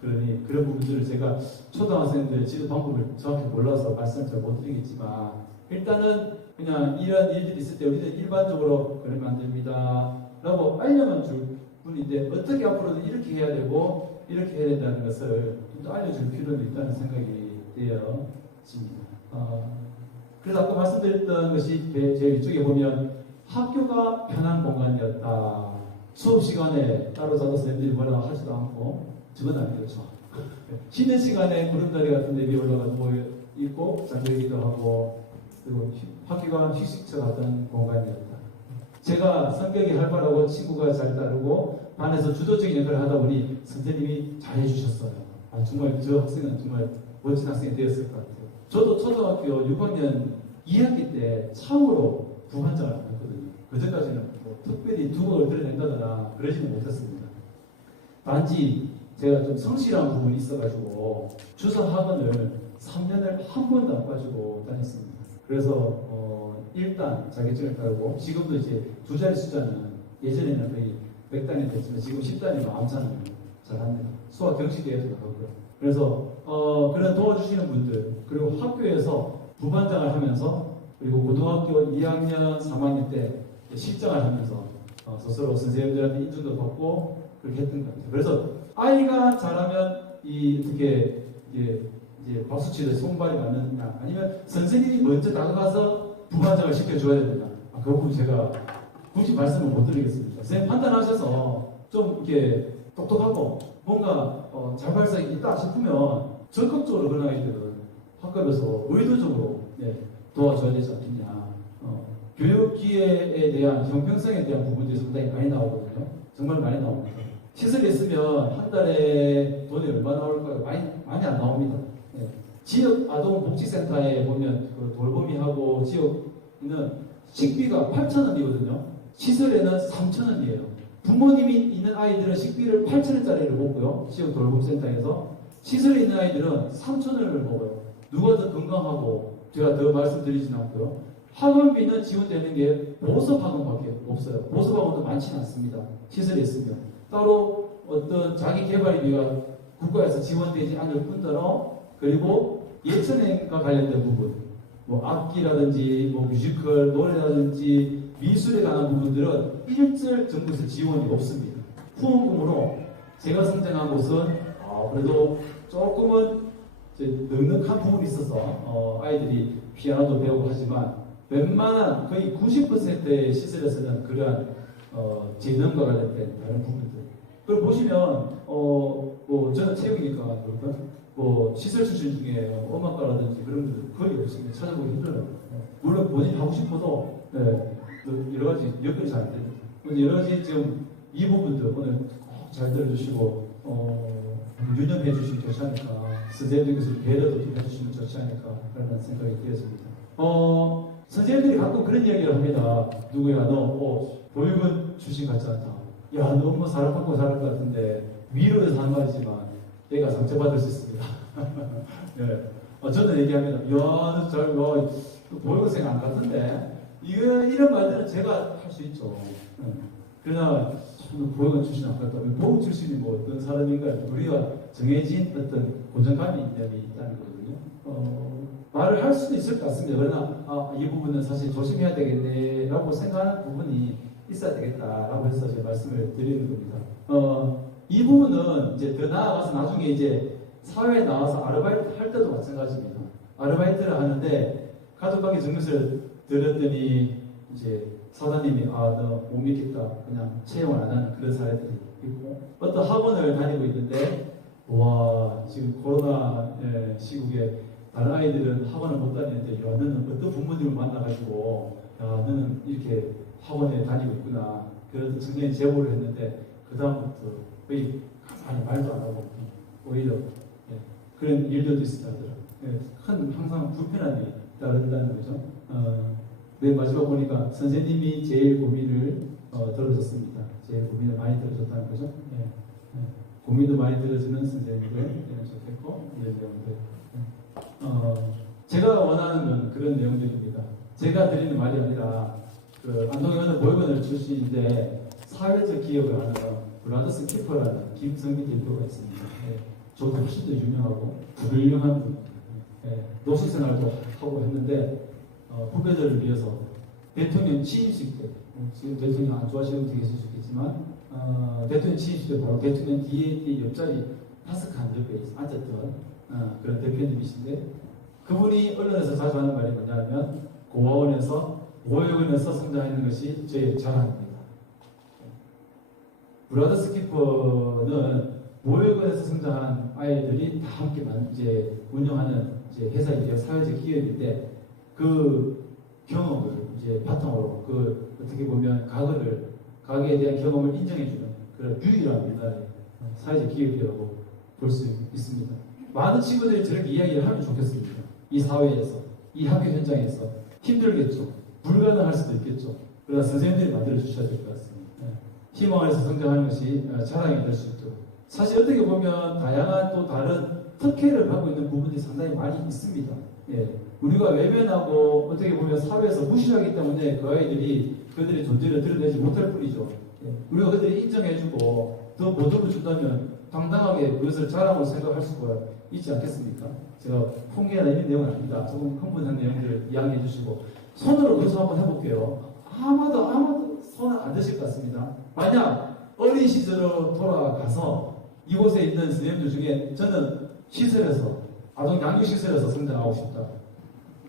그러니 그런 부분들을 제가 초등학생들 지도 방법을 정확히 몰라서 말씀을 잘 못 드리겠지만 일단은 그냥 이런 일들이 있을 때 우리는 일반적으로 그러면 안 됩니다 라고 알려만 줄 뿐인데 어떻게 앞으로는 이렇게 해야 되고 이렇게 해야 된다는 것을 좀 더 알려줄 필요는 있다는 생각이 되어집니다. 그래서 아까 말씀드렸던 것이 제 이쪽에 보면 학교가 편한 공간이었다. 수업 시간에 따로 잡아서 선생님들이 뭐라고 하지도 않고 저건 아니겠죠. 쉬는 시간에 구름다리 같은 데 위에 올라가서 뭐 있고 잠들기도 하고 그리고 학교가 휴식처 같은 공간이었다. 제가 성격이 활발하고 친구가 잘 따르고 반에서 주도적인 역할을 하다 보니 선생님이 잘 해주셨어요. 정말 저 학생은 정말 멋진 학생이 되었을 것 같아요. 저도 초등학교 6학년 2학기 때 처음으로 부반장을 안 했거든요. 그전까지는 뭐 특별히 두목을 드러낸다거나 그러지는 못했습니다. 단지 제가 좀 성실한 부분이 있어가지고 주사 학원을 3년을 한 번도 안 빠지고 다녔습니다. 그래서 일단 자격증을 따고 지금도 이제 두 자리 숫자는 예전에는 거의 100단이 됐지만 지금 10단이 마음찬을 잘합니다. 수학 경시대회도 나가고요. 그래서 그런 도와주시는 분들 그리고 학교에서 부반장을 하면서 그리고 고등학교 2학년 3학년 때 실장을 하면서 스스로 선생님들한테 인정도 받고 그렇게 했던 것 같아요. 그래서 아이가 잘하면 어떻게 이제 박수치를 손발이 맞느냐 아니면 선생님이 먼저 다가가서 부반장을 시켜줘야 되느냐 그 부분 제가 굳이 말씀을 못 드리겠습니다. 선생님 판단하셔서 좀 이렇게 똑똑하고 뭔가 자발성이 있다 싶으면 적극적으로 그런 아이들은 학급에서 의도적으로 도와줘야 되지 않겠냐. 교육 기회에 대한 형평성에 대한 부분들이 상당히 많이 나오거든요. 정말 많이 나옵니다. 시설이 있으면 한 달에 돈이 얼마 나올까요? 많이 안 나옵니다. 지역 아동복지센터에 보면 그 돌보미하고 지역은 식비가 8,000원이거든요. 시설에는 3,000원이에요. 부모님이 있는 아이들은 식비를 8,000원짜리를 먹고요. 지역 돌봄센터에서 시설에 있는 아이들은 3,000원을 먹어요. 누가 더 건강하고 제가 더 말씀드리진 않고요. 학원비는 지원되는 게 보습학원밖에 없어요. 보습학원도 많지는 않습니다. 시설에 있으면 따로 어떤 자기 개발비가 국가에서 지원되지 않을 뿐더러 그리고 예체능과 관련된 부분, 뭐 악기라든지 뭐 뮤지컬, 노래라든지 미술에 관한 부분들은 일절 정부에서 지원이 없습니다. 후원금으로 제가 성장한 곳은 그래도 조금은 넉넉한 부분이 있어서 아이들이 피아노도 배우고 하지만 웬만한 거의 90%의 시설에서는 그러한 재능과 관련된 다른 부분들 그걸 보시면 뭐 저는 체육이니까 그렇고 뭐 시설 출신 중에 음악가라든지 그런 분들 거의 없습니다. 찾아보기 힘들어요. 물론 본인이 하고 싶어도 여러 가지 연결이 잘 안 됩니다. 여러 가지 지금 이 부분들 오늘 잘 들어주시고 유념해 주시면 좋지 않을까. 선생님께서 배려도 좀 해주시면 좋지 않을까 그런 생각이 들었습니다. 선생님들이 가끔 그런 이야기를 합니다. 누구야 너 보육원 출신 같지 않다. 야 너 뭐 사랑받고 살을 것 같은데 위로해서 하는 말이지만 얘가 상처받을 수 있습니다. 네. 저는 얘기합니다. 야 너 보육원생 안 같은데 이런 말들은 제가 할 수 있죠. 그러나 보육원 출신 안 같다. 보육 출신이 뭐 어떤 사람인가 우리가 정해진 어떤 고정감이 있다는 거거든요. 말을 할 수도 있을 것 같습니다. 그러나 이 부분은 사실 조심해야 되겠네라고 생각하는 부분이 있어야 되겠다라고 해서 제가 말씀을 드리는 겁니다. 이 부분은 이제 더 나아가서 나중에 이제 사회에 나와서 아르바이트 할 때도 마찬가지입니다. 아르바이트를 하는데 가족관계 증명서를 드렸더니 이제 사장님이 너 못 믿겠다 그냥 채용을 안 하는 그런 사례들이 있고 어떤 학원을 다니고 있는데 와 지금 코로나 시국에 다른 아이들은 학원을 못 다니는데 야 너는 어떤 부모님을 만나가지고 야 너는 이렇게 학원에 다니고 있구나 그래서 청년이 제보를 했는데 그 다음부터 거의 가만히 말도 안 하고 오히려 그런 일들도 있었다더라. 항상 불편한 일이 따른다는 거죠. 맨 마지막 보니까 선생님이 제일 고민을 들어줬습니다. 제일 고민을 많이 들어줬다는 거죠. 고민도 많이 들어주는 선생님들 좋겠고 이런 내용들. 제가 원하는 건 그런 내용들입니다. 제가 드리는 말이 아니라 안동에는 보육원을 출신인데 사회적 기업을 하는 브라더스 키퍼라는 김성민 대표가 있습니다. 저도 훨씬 더 유명하고 훌륭한 분. 노숙생활도 하고 했는데 후배들을 위해서 대통령 취임식 때 지금 대통령 안 좋아하시는 분도 계실 수 있겠지만 대통령 취임식 때 바로 대통령 뒤에 옆자리 5칸 옆에 앉았던 그런 대표님이신데 그분이 언론에서 자주 하는 말이 뭐냐면 고아원에서 보육원에서 성장하는 것이 제 자랑입니다. 브라더스 키퍼는 보육원에서 성장한 아이들이 다 함께 이제 운영하는 이제 회사이고 사회적 기업인데 그 경험을 이제 바탕으로 어떻게 보면 가게에 대한 경험을 인정해주는 그런 유일한 우리나라의 사회적 기업이라고 볼 수 있습니다. 많은 친구들이 저렇게 이야기를 하면 좋겠습니다. 이 사회에서, 이 학교 현장에서 힘들겠죠. 불가능할 수도 있겠죠. 그러나 선생님들이 만들어주셔야 될 것 같습니다. 희망에서 성장하는 것이 자랑이 될 수 있도록. 사실 어떻게 보면 다양한 또 다른 특혜를 받고 있는 부분이 상당히 많이 있습니다. 우리가 외면하고 어떻게 보면 사회에서 무시하기 때문에 그 아이들이 그들의 존재를 드러내지 못할 뿐이죠. 우리가 그들이 인정해주고 더 보조를 준다면 당당하게 그것을 자랑으로 생각할 수가 있지 않겠습니까? 제가 풍기나 이런 내용은 아닙니다. 조금 흥분한 내용들을 이야기해 주시고 손으로 그것을 한번 해볼게요. 아마도 손 안 드실 것 같습니다. 만약 어린 시절로 돌아가서 이곳에 있는 선생님들 중에 저는 시설에서 아동 양육시설에서 성장하고 싶다.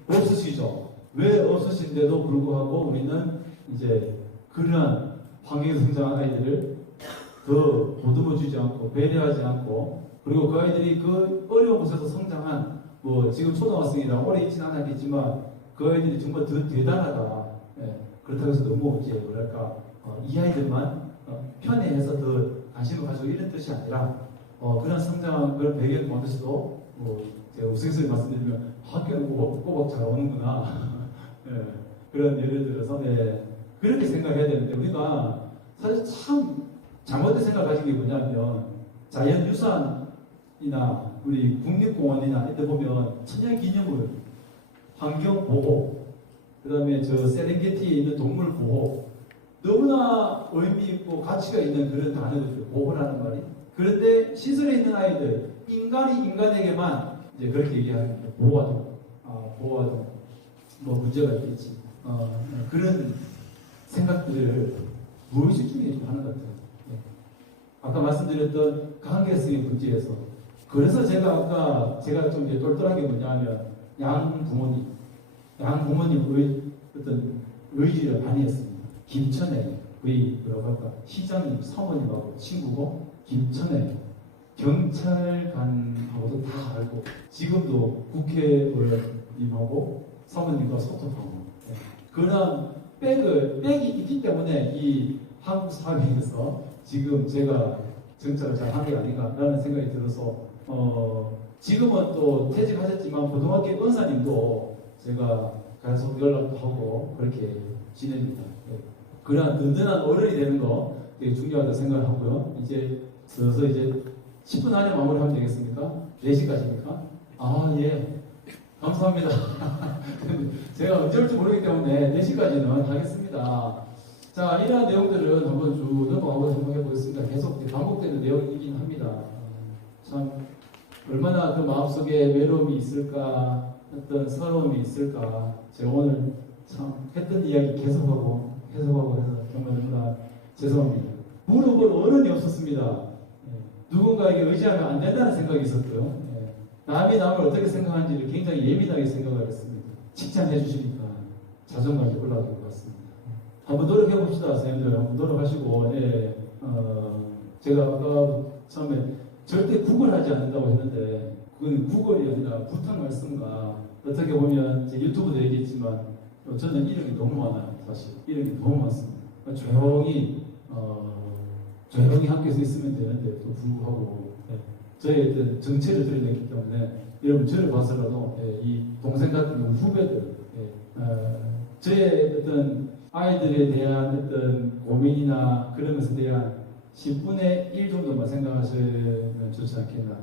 없으시죠? 왜 없으신데도 불구하고 우리는 이제 그러한 환경에서 성장한 아이들을 더 보듬어 주지 않고 배려하지 않고 그리고 그 아이들이 그 어려운 곳에서 성장한 지금 초등학생이라 오래 있지는 않았겠지만 그 아이들이 정말 더 대단하다. 그렇다고 해서 너무 이제 뭐랄까 이 아이들만 편애해서 더 관심을 가지고 이런 뜻이 아니라 그런 성장 그런 배경 가운데서도 제가 우스갯소리 말씀드리면 학교는 꼬박 잘 오는구나. 그런 예를 들어서 그렇게 생각해야 되는데 우리가 사실 참 잘못된 생각 가진 게 뭐냐면 자연유산이나 우리 국립공원이나 이때 보면 천연기념물, 환경보호, 그 다음에 세렝게티에 있는 동물 보호 너무나 의미 있고 가치가 있는 그런 단어들이죠. 보호라는 말이. 그런데 시설에 있는 아이들 인간이 인간에게만 이제 그렇게 얘기하는 거예요. 보호하도 문제가 있겠지. 그런 생각들을 무의식 중에 좀 하는 것 같아요. 아까 말씀드렸던 관계성의 문제에서 그래서 제가 좀 이제 똘똘한 게 뭐냐면 양부모님의 어떤 의지를 많이 했습니다. 김천에 시장님 사모님하고 친구고 김천에 경찰관하고도 다 알고 지금도 국회의원님하고 사모님과 소통하고 그런 백이 있기 때문에 이 한국 사회에서 지금 제가 정착을 잘 한 게 아닌가라는 생각이 들어서 지금은 또 퇴직하셨지만 고등학교 은사님도 제가 계속 연락도 하고 그렇게 지냅니다. 그러한 든든한 어른이 되는 거 되게 중요하다고 생각을 하고요. 이제 서서 이제 10분 안에 마무리하면 되겠습니까? 4시까지입니까? 아, 예. 감사합니다. 제가 언제 올지 모르기 때문에 4시까지는 하겠습니다. 자, 이러한 내용들은 한번 쭉 넘어가고 생각해 보겠습니다. 계속 반복되는 내용이긴 합니다. 참, 얼마나 그 마음속에 외로움이 있을까, 어떤 서러움이 있을까. 제가 오늘 참 했던 이야기 계속하고 해서 정말 너무나 죄송합니다. 무릎을 어른이 없었습니다. 누군가에게 의지하면 안 된다는 생각이 있었고요. 남이 남을 어떻게 생각하는지를 굉장히 예민하게 생각을 했습니다. 칭찬해 주시니까 자존감이 올라가는 것 같습니다. 한번 노력해 봅시다, 선생님들. 한번 노력하시고, 제가 아까 처음에 절대 구걸하지 않는다고 했는데, 그건 구걸이 아니라 부탁 말씀과 어떻게 보면 제 유튜브도 얘기했지만, 저는 이름이 너무 많아요, 사실. 이름이 너무 많습니다. 조용히 함께서 있으면 되는데, 또 불구하고, 저의 어떤 정체를 드러냈기 때문에, 여러분, 저를 봐서라도, 이 동생 같은 경우 후배들, 저의 어떤 아이들에 대한 어떤 고민이나 그런 것에 대한 10분의 1 정도만 생각하시면 좋지 않겠나.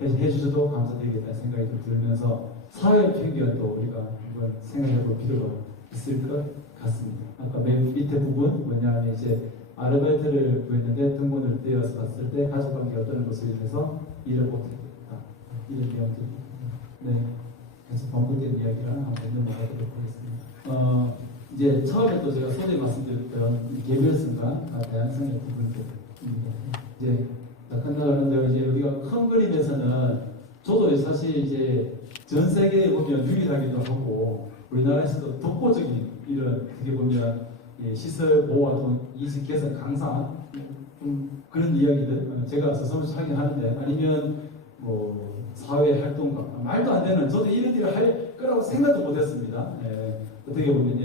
해주셔도 감사드리겠다는 생각이 좀 들면서 사회 편견도 우리가 한번 생각해 볼 필요가 있을 것 같습니다. 아까 맨 밑에 부분 뭐냐면 이제 아르바이트를 구했는데 등본을 떼어서 갔을 때 가족관계가 어떤 것으로 인해서 일을 못했다. 이런 내용들. 네. 그래서 반복된 이야기를 한번 넘어가도록 하겠습니다. 이제 처음에 또 제가 소리 말씀드렸던 개별성과 다양성의 부분들입니다. 이제 다 끝나가는데 이제 우리가 큰 그림에서는 저도 사실 이제 전 세계에 보면 유일하기도 하고 우리나라에서도 독보적인 이런 어떻게 보면 시설 보호활동 인식 개선 강사 그런 이야기들 제가 스스로 하긴 하는데 아니면 뭐 사회 활동가 말도 안 되는 저도 이런 일을 할 거라고 생각도 못했습니다. 어떻게 보면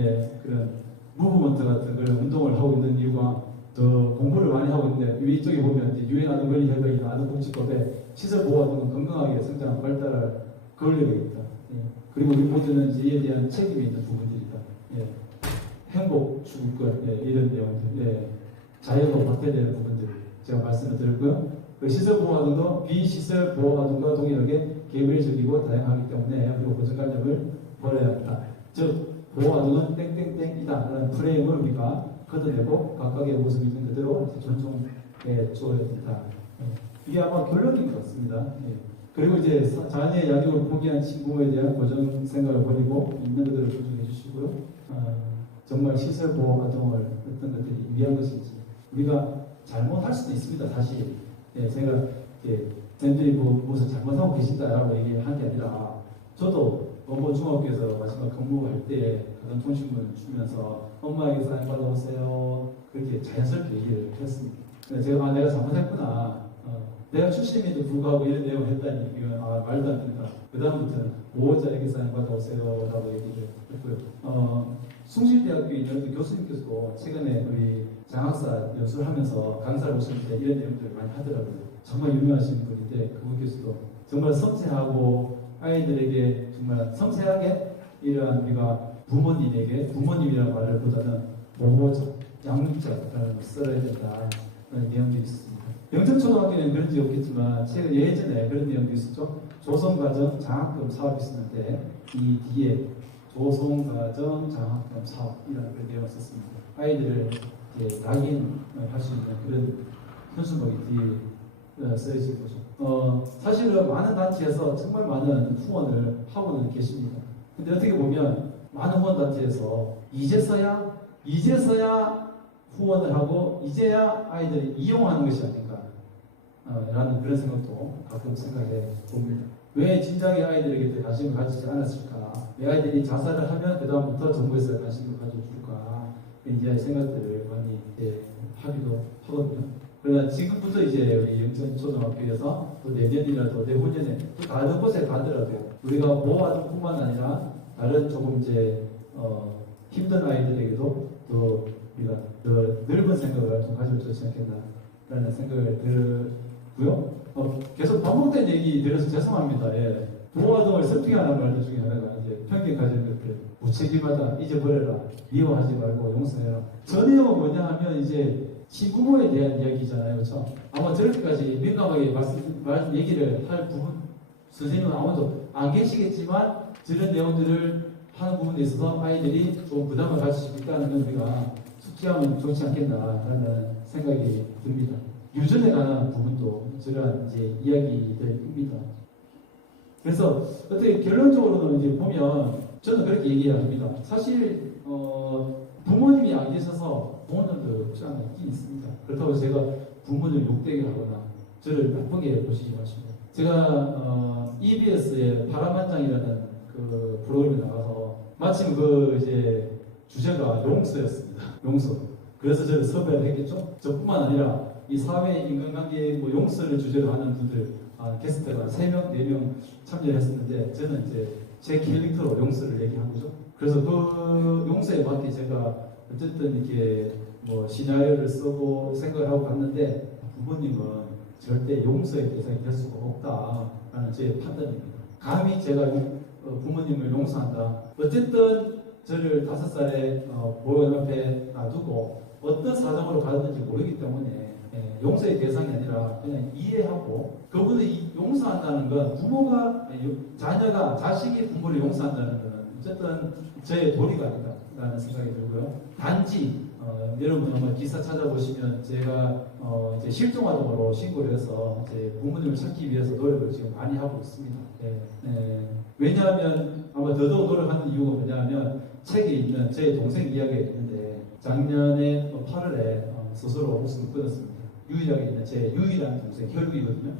그런 무브먼트 같은 그런 운동을 하고 있는 이유가 더 공부를 많이 하고 있는데 위쪽에 보면 유엔 아동권리 협약이나 아동복지법에 시설 보호활동은 건강하게 성장 발달할 권리가 있다. 그리고 우리 모두는 이에 대한 책임이 있는 부분들이다. 행복 주권 이런 내용들, 자유로 박대되는 부분들 제가 말씀을 드렸고요. 그 시설 보호활동도 비시설 보호활동과 동일하게 개별적이고 다양하기 때문에 그리고 고정관념을 버려야 한다. 즉 보호활동은 땡땡땡이다 라는 프레임을 우리가 걷어내고 각각의 모습이 있는 그대로 존중해 줘야 된다. 이게 아마 결론인 것 같습니다. 그리고 이제 자녀의 양육을 포기한 친부모에 대한 고정 생각을 버리고 있는 그대로 존중해 주시고요. 정말 시설 보호 활동을 어떤 것들이 위한 것인지 우리가 잘못할 수도 있습니다. 사실 제가 쌤들이 무슨 잘못하고 계신다라고 얘기한 게 아니라 저도 원고 중학교에서 마지막 근무할 때 가정통신문을 주면서 엄마에게 사인 받아오세요 그렇게 자연스럽게 얘기를 했습니다. 제가 내가 잘못했구나. 내가 출신임에도 불구하고 이런 내용을 했다니 이건 말도 안 된다. 그 다음부터는 보호자에게 사인 받아오세요 라고 얘기를 했고요. 숭실대학교에 있는 교수님께서도 최근에 우리 장학사 연수를 하면서 강사를 오실 때 이런 내용들을 많이 하더라고요. 정말 유명하신 분인데 그분께서도 정말 섬세하고 아이들에게 정말 섬세하게 이러한 우리가 부모님이라는 말을 보다는 보호자, 양육자라는 걸 써야 된다. 그런 내용들이 있습니다. 영천초등학교는 그런 적이 없겠지만 최근 예전에 그런 내용도 있었죠. 조성가정 장학금 사업이 있었는데 이 뒤에 조성가정 장학금 사업이라는 그런 내용을 썼습니다. 아이들을 낙인할 수 있는 그런 현수막이 뒤에 써있을 거죠. 사실은 많은 단체에서 정말 많은 후원을 하고는 계십니다. 근데 어떻게 보면 많은 후원단체에서 이제서야 후원을 하고 이제야 아이들이 이용하는 것이 아닌가 라는 그런 생각도 가끔 생각해 봅니다. 왜 진작에 아이들에게 관심을 가지지 않았을까? 왜 아이들이 자살을 하면 그 다음부터 정부에서 관심을 가져줄까? 이제 생각들을 많이 하기도 하거든요. 그러나 지금부터 이제 우리 영천초등학교에서 또 내년이나 또 내후년에 또 다른 곳에 가더라도 우리가 모아둔뿐만 아니라 다른 조금 이제 힘든 아이들에게도 또 우리가 더 넓은 생각을 좀 가지고 좋지 않겠나라는 생각을 들고요. 계속 반복된 얘기 들어서 죄송합니다. 예. 부모아동을 설득하는 말들 중에 하나가 이제 편견 가지는 것들 무책임하다, 잊어버려라, 미워하지 말고 용서해라. 저 내용은 뭐냐 하면 이제 친부모에 대한 이야기잖아요. 그렇죠? 아마 저렇게까지 민감하게 얘기를 할 부분 선생님은 아무도 안 계시겠지만 저런 내용들을 하는 부분에 있어서 아이들이 좀 부담을 가질 수 있다는 건 우리가 숙지하면 좋지 않겠나라는 생각이 듭니다. 유전에 관한 부분도 저러한 이제 이야기들입니다. 그래서 어떻게 결론적으로는 이제 보면 저는 그렇게 얘기합니다. 사실 부모님이 안 계셔서 부모님도 없지 않아 있긴 있습니다. 그렇다고 제가 부모님을 욕되게 하거나 저를 나쁘게 보시지 마십니다. 제가 EBS의 바람한장이라는 그 프로그램에 나가서 마침 그 이제 주제가 용서였습니다. 용서. 그래서 저를 섭외를 했겠죠. 저뿐만 아니라 이 사회 인간관계 뭐 용서를 주제로 하는 분들 게스트가 3명, 4명 참여를 했었는데 저는 이제 제 캐릭터로 용서를 얘기한 거죠. 그래서 그 용서에 맞게 제가 어쨌든 이렇게 뭐 시나리오를 쓰고 생각을 하고 갔는데 부모님은 절대 용서의 대상이 될 수가 없다라는 제 판단입니다. 감히 제가 부모님을 용서한다. 어쨌든 저를 5살에 보호원 앞에 놔두고 어떤 사정으로 가는지 모르기 때문에 용서의 대상이 아니라 그냥 이해하고 그분을 용서한다는 건 부모가 자녀가 자식이 부모를 용서한다는 것은 어쨌든 저의 도리가 아니다라는 생각이 들고요. 단지 여러분 아마 기사 찾아보시면 제가 이제 실종아동으로 신고를 해서 이제 부모님을 찾기 위해서 노력을 지금 많이 하고 있습니다. 왜냐하면 아마 더더욱 노력하는 이유가 뭐냐면 책에 있는 제 동생 이야기가 있는데 작년에 8월에 스스로 목숨을 끊었습니다. 유일하게 있는 제 유일한 동생 혈육이거든요.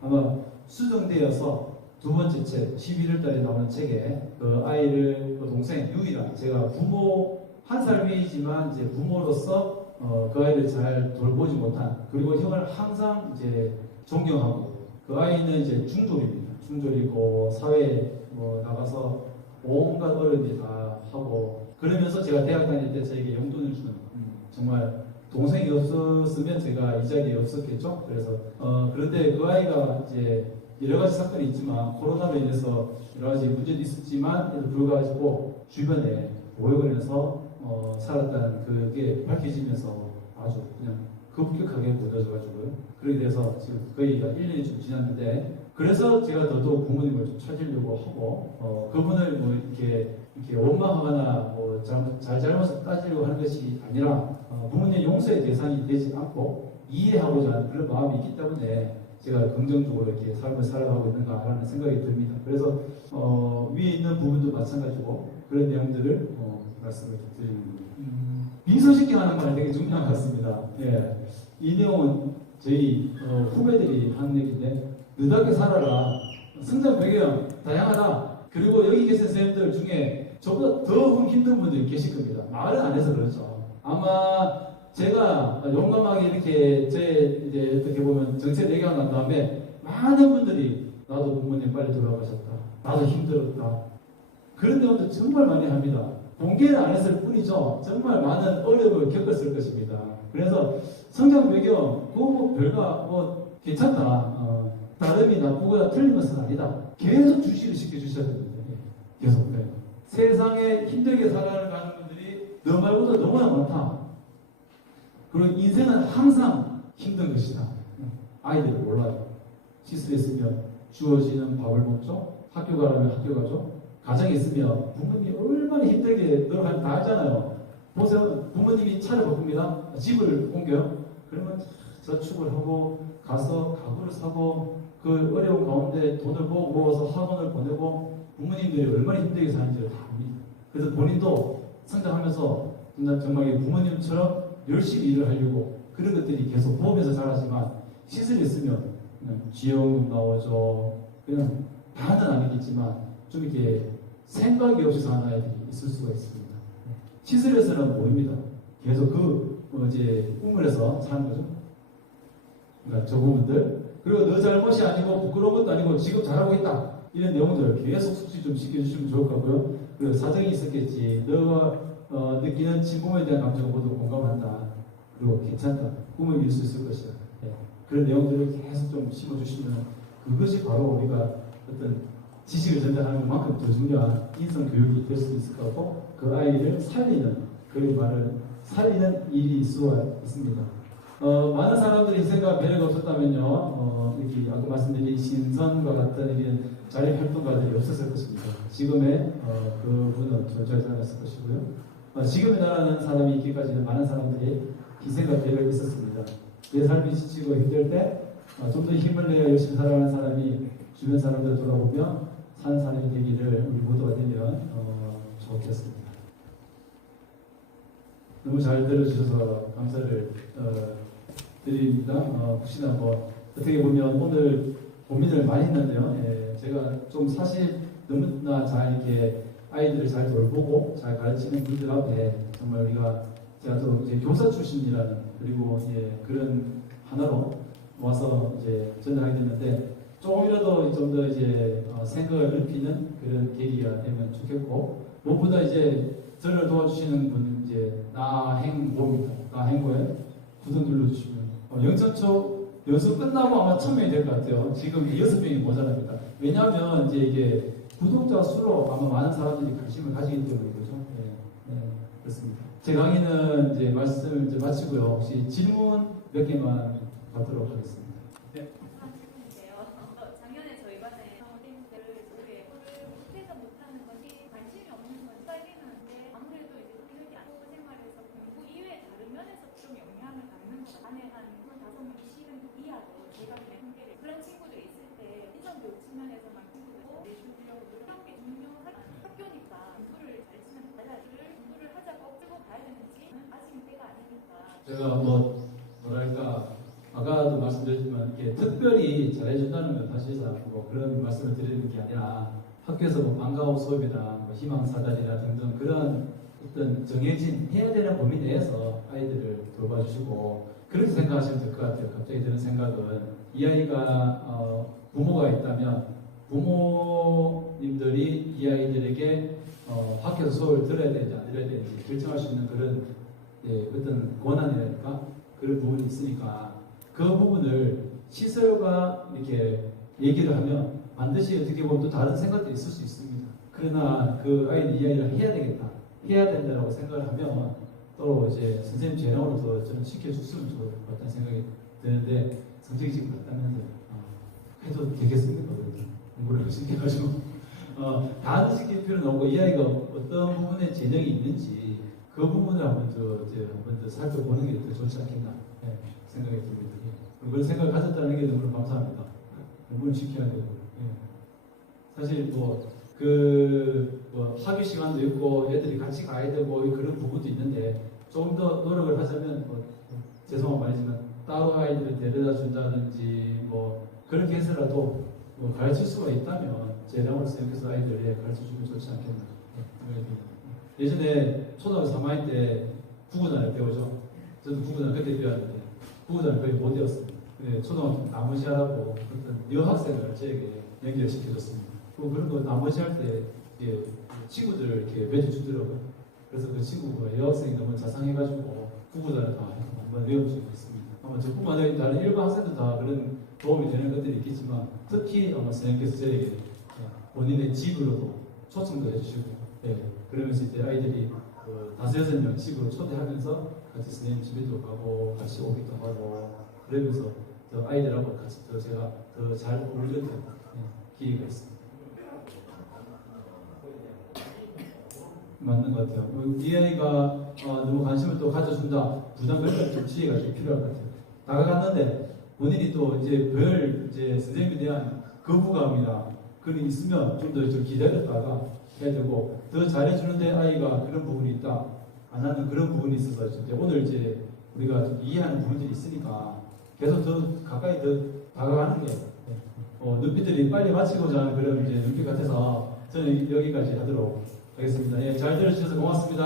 아마 수정되어서 두 번째 책 11월 달에 나오는 책에 그 아이를 그 동생 유일한 제가 부모 한 살 위이지만 이제 부모로서 그 아이를 잘 돌보지 못한 그리고 형을 항상 이제 존경하고 그 아이는 이제 중졸입니다. 중졸이고 사회에 뭐 나가서 온갖 어른이 다 하고 그러면서 제가 대학 다닐 때 저에게 용돈을 주는 정말 동생이 없었으면 제가 이 자리에 없었겠죠. 그래서 그런데 그 아이가 이제 여러 가지 사건이 있지만 코로나로 인해서 여러 가지 문제도 있었지만 불구하고 주변에 보육원에서 살았다는 그게 밝혀지면서 아주 그냥 급격하게 무뎌져가지고요. 그렇게 돼서 지금 거의 1년이 좀 지났는데 그래서 제가 더더욱 부모님을 좀 찾으려고 하고 그분을 뭐 이렇게 원망하거나 뭐 잘못을 따지려고 하는 것이 아니라 부모님의 용서의 대상이 되지 않고 이해하고자 하는 그런 마음이 있기 때문에 제가 긍정적으로 이렇게 삶을 살아가고 있는가라는 생각이 듭니다. 그래서 위에 있는 부분도 마찬가지고 그런 내용들을 말씀을 드립니다. 미소식행하는 말이 되게 중요한 것 같습니다. 예. 이 내용은 저희 후배들이 하는 얘기인데 느닷게 살아라. 성장 배경 다양하다. 그리고 여기 계신 선생님들 중에 저보다 더 힘든 분들이 계실 겁니다. 말을 안 해서 그렇죠. 아마 제가 용감하게 이렇게 제 이제 어떻게 보면 정체 얘기가 난 다음에 많은 분들이 나도 부모님 빨리 돌아가셨다. 나도 힘들었다. 그런 내용도 정말 많이 합니다. 공개를 안 했을 뿐이죠. 정말 많은 어려움을 겪었을 것입니다. 그래서 성장 배경 그거 뭐 별거 뭐 괜찮다. 다름이 나쁘거나 틀린 것은 아니다. 계속 주시를 시켜주셔야 됩니다. 계속. 네. 세상에 힘들게 살아가는 분들이 너 말보다 너무나 많다. 그리고 인생은 항상 힘든 것이다. 아이들은 몰라요. 실수했으면 주어지는 밥을 먹죠. 학교 가려면 학교 가죠. 가정에 있으면 부모님이 얼마나 힘들게 노력하는지 다 알잖아요. 보세요. 부모님이 차를 바꿉니다. 집을 옮겨요. 그러면 저축을 하고 가서 가구를 사고 그 어려운 가운데 돈을 모아서 학원을 보내고 부모님들이 얼마나 힘들게 사는지를 다 압니다. 그래서 본인도 성장하면서 정말 부모님처럼 열심히 일을 하려고 그런 것들이 계속 보험에서 잘하지만 시설이 있으면 그냥 지원금 나오죠. 그냥 다는 아니겠지만 좀 이렇게 생각이 없이 사는 아이들이 있을 수가 있습니다. 시설에서는 모릅니다. 계속 이제 우물에서 사는 거죠. 그러니까 저 부분들. 그리고 너 잘못이 아니고 부끄러운 것도 아니고 지금 잘하고 있다. 이런 내용들 계속 숙지 좀 시켜주시면 좋을 것 같고요. 그리고 사정이 있었겠지. 너가 느끼는 친부모에 대한 감정을 모두 공감한다. 그리고 괜찮다. 꿈을 이룰 수 있을 것이다. 네. 그런 내용들을 계속 좀 심어주시면 그것이 바로 우리가 어떤 지식을 전달하는 만큼 더 중요한 인성 교육이 될 수 있을 거고 그 아이를 살리는 그런 말을 살리는 일이 있을 수가 있습니다. 많은 사람들이 희생과 배려가 없었다면요, 여기 아까 말씀드린 신선과 같은 이런 자립 활동가들이 없었을 것입니다. 지금의 그분은 존재하지 않았을 것이고요. 지금의 나라는 사람이 있기까지는 많은 사람들이 희생과 배려가 있었습니다. 내 삶이 지치고 힘들 때 좀 더 힘을 내어 열심히 살아가는 사람이 주변 사람들을 돌아보며 산 사람이 되기를 우리 모두가 되면 좋겠습니다. 너무 잘 들어주셔서 감사를 드립니다. 혹시나 뭐 어떻게 보면 오늘 고민을 많이 했는데요. 예, 제가 좀 사실 너무나 잘 이렇게 아이들을 잘 돌보고 잘 가르치는 분들 앞에 정말 우리가 제가 또 이제 교사 출신이라는 그리고 그런 하나로 와서 이제 전달하게 됐는데 조금이라도 좀 더 이제 생각을 넓히는 그런 계기가 되면 좋겠고 무엇보다 이제 저를 도와주시는 분 이제 나행고에 구독 눌러주시면 영천초 연수 끝나고 아마 1000명이 될 것 같아요. 지금 6명이 모자랍니다. 왜냐하면 이제 이게 구독자 수로 아마 많은 사람들이 관심을 가지기 때문에 그렇죠. 네, 그렇습니다. 제 강의는 이제 말씀을 이제 마치고요. 혹시 질문 몇 개만 받도록 하겠습니다. 네. 질문인데요. 작년에 저희 반에 선생님들 우리의 공부를 못해서 못하는 건지 관심이 없는 건지 빨리는데 아무래도 이제 교육이 안 하고 생활에서 공부 이외에 다른 면에서 좀 영향을 받는 것 반에 한 25명 20명 이하로 제가 그냥 통계를 그런 친구들이 있을 때 인성교육 측면에서만 친구들 내주려고 노력한 게 중요한 학교니까 공부를 잘 치는 달라지를 공부를 하자고 억지고 가야 되는지 아직은 때가 아니니까 제가 뭐랄까 아까도 말씀드렸지만 이렇게 특별히 잘해준다는 건 사실상 뭐 그런 말씀을 드리는 게 아니라 학교에서 뭐 방과후 수업이나 뭐 희망사다리나 등등 그런 어떤 정해진 해야 되는 범위 내에서 아이들을 돌봐주시고 그렇게 생각하시면 될 것 같아요. 갑자기 드는 생각은 이 아이가 부모가 있다면 부모님들이 이 아이들에게 학교에서 수업을 들어야 되는지 안 들어야 되는지 결정할 수 있는 그런 어떤 권한이랄까 그런 부분이 있으니까 그 부분을 시설과 이렇게 얘기를 하면 반드시 어떻게 보면 또 다른 생각도 있을 수 있습니다. 그러나 그 아이는 이 아이를 해야 되겠다, 해야 된다고 생각을 하면 또 이제 선생님 재량으로 더 저는 시켜줬으면 좋을 것 같다는 생각이 드는데 성적이 지금 같다면서요. 해도 되겠습니까? 공부를 열심히 해가지고 다 시킬 필요는 없고 이 아이가 어떤 부분에 재능이 있는지 그 부분을 한번 더 살펴보는 게 더 좋지 않겠나 생각이 듭니다. 그런 생각을 가졌다는 게 너무 감사합니다. 공부를 시켜야 되고 사실 학교 시간도 있고 애들이 같이 가야 되고 그런 부분도 있는데 조금 더 노력을 하자면 죄송한 말이지만 따로 아이들을 데려다 준다든지 그렇게 해서라도 가르칠 수가 있다면 재량으로 생각해서 아이들을 가르쳐주면 좋지 않겠나 생각이 듭니다. 예전에 초등학교 3학년 때 구구단을 배우죠. 저도 구구단 그때 배웠는데 구구단을 거의 못 배웠습니다. 초등학교 나머지 하라고 어떤 여학생을 저에게 연결시켜줬습니다. 그런 거 나머지 할 때 친구들을 이렇게 매주 주더라고요. 그래서 그 친구가 여학생이 너무 자상해가지고 구구단을 다 한번 외워주고 있습니다. 아마 저뿐만 아니라 다른 일반 학생도 다 그런 도움이 되는 것들이 있겠지만 특히 아마 선생님께서 저에게 본인의 집으로도 초청도 해주시고 그러면서 이때 아이들이 5-6명 집으로 초대하면서 같이 선생님 집에도 가고 같이 오기도 하고 그러면서 더 아이들하고 같이 제가 더 잘 어울리는 기회가 있습니다. 맞는 것 같아요. 이 아이가 너무 관심을 또 가져준다. 부담 관리가 좀 지혜가 좀 필요할 것 같아요. 다가갔는데 본인이 또 이제 선생님에 대한 거부감이나 그런 게 있으면 좀 더 기다렸다가 해야 되고 더 잘해주는데 아이가 그런 부분이 있다. 안 하는 그런 부분이 있어서 오늘 이제 우리가 이해하는 부분들이 있으니까 계속 더 가까이 더 다가가는 게 눈빛들이 빨리 마치고자 하는 그런 이제 눈빛 같아서 저는 여기까지 하도록 하겠습니다. 잘 들어주셔서 고맙습니다.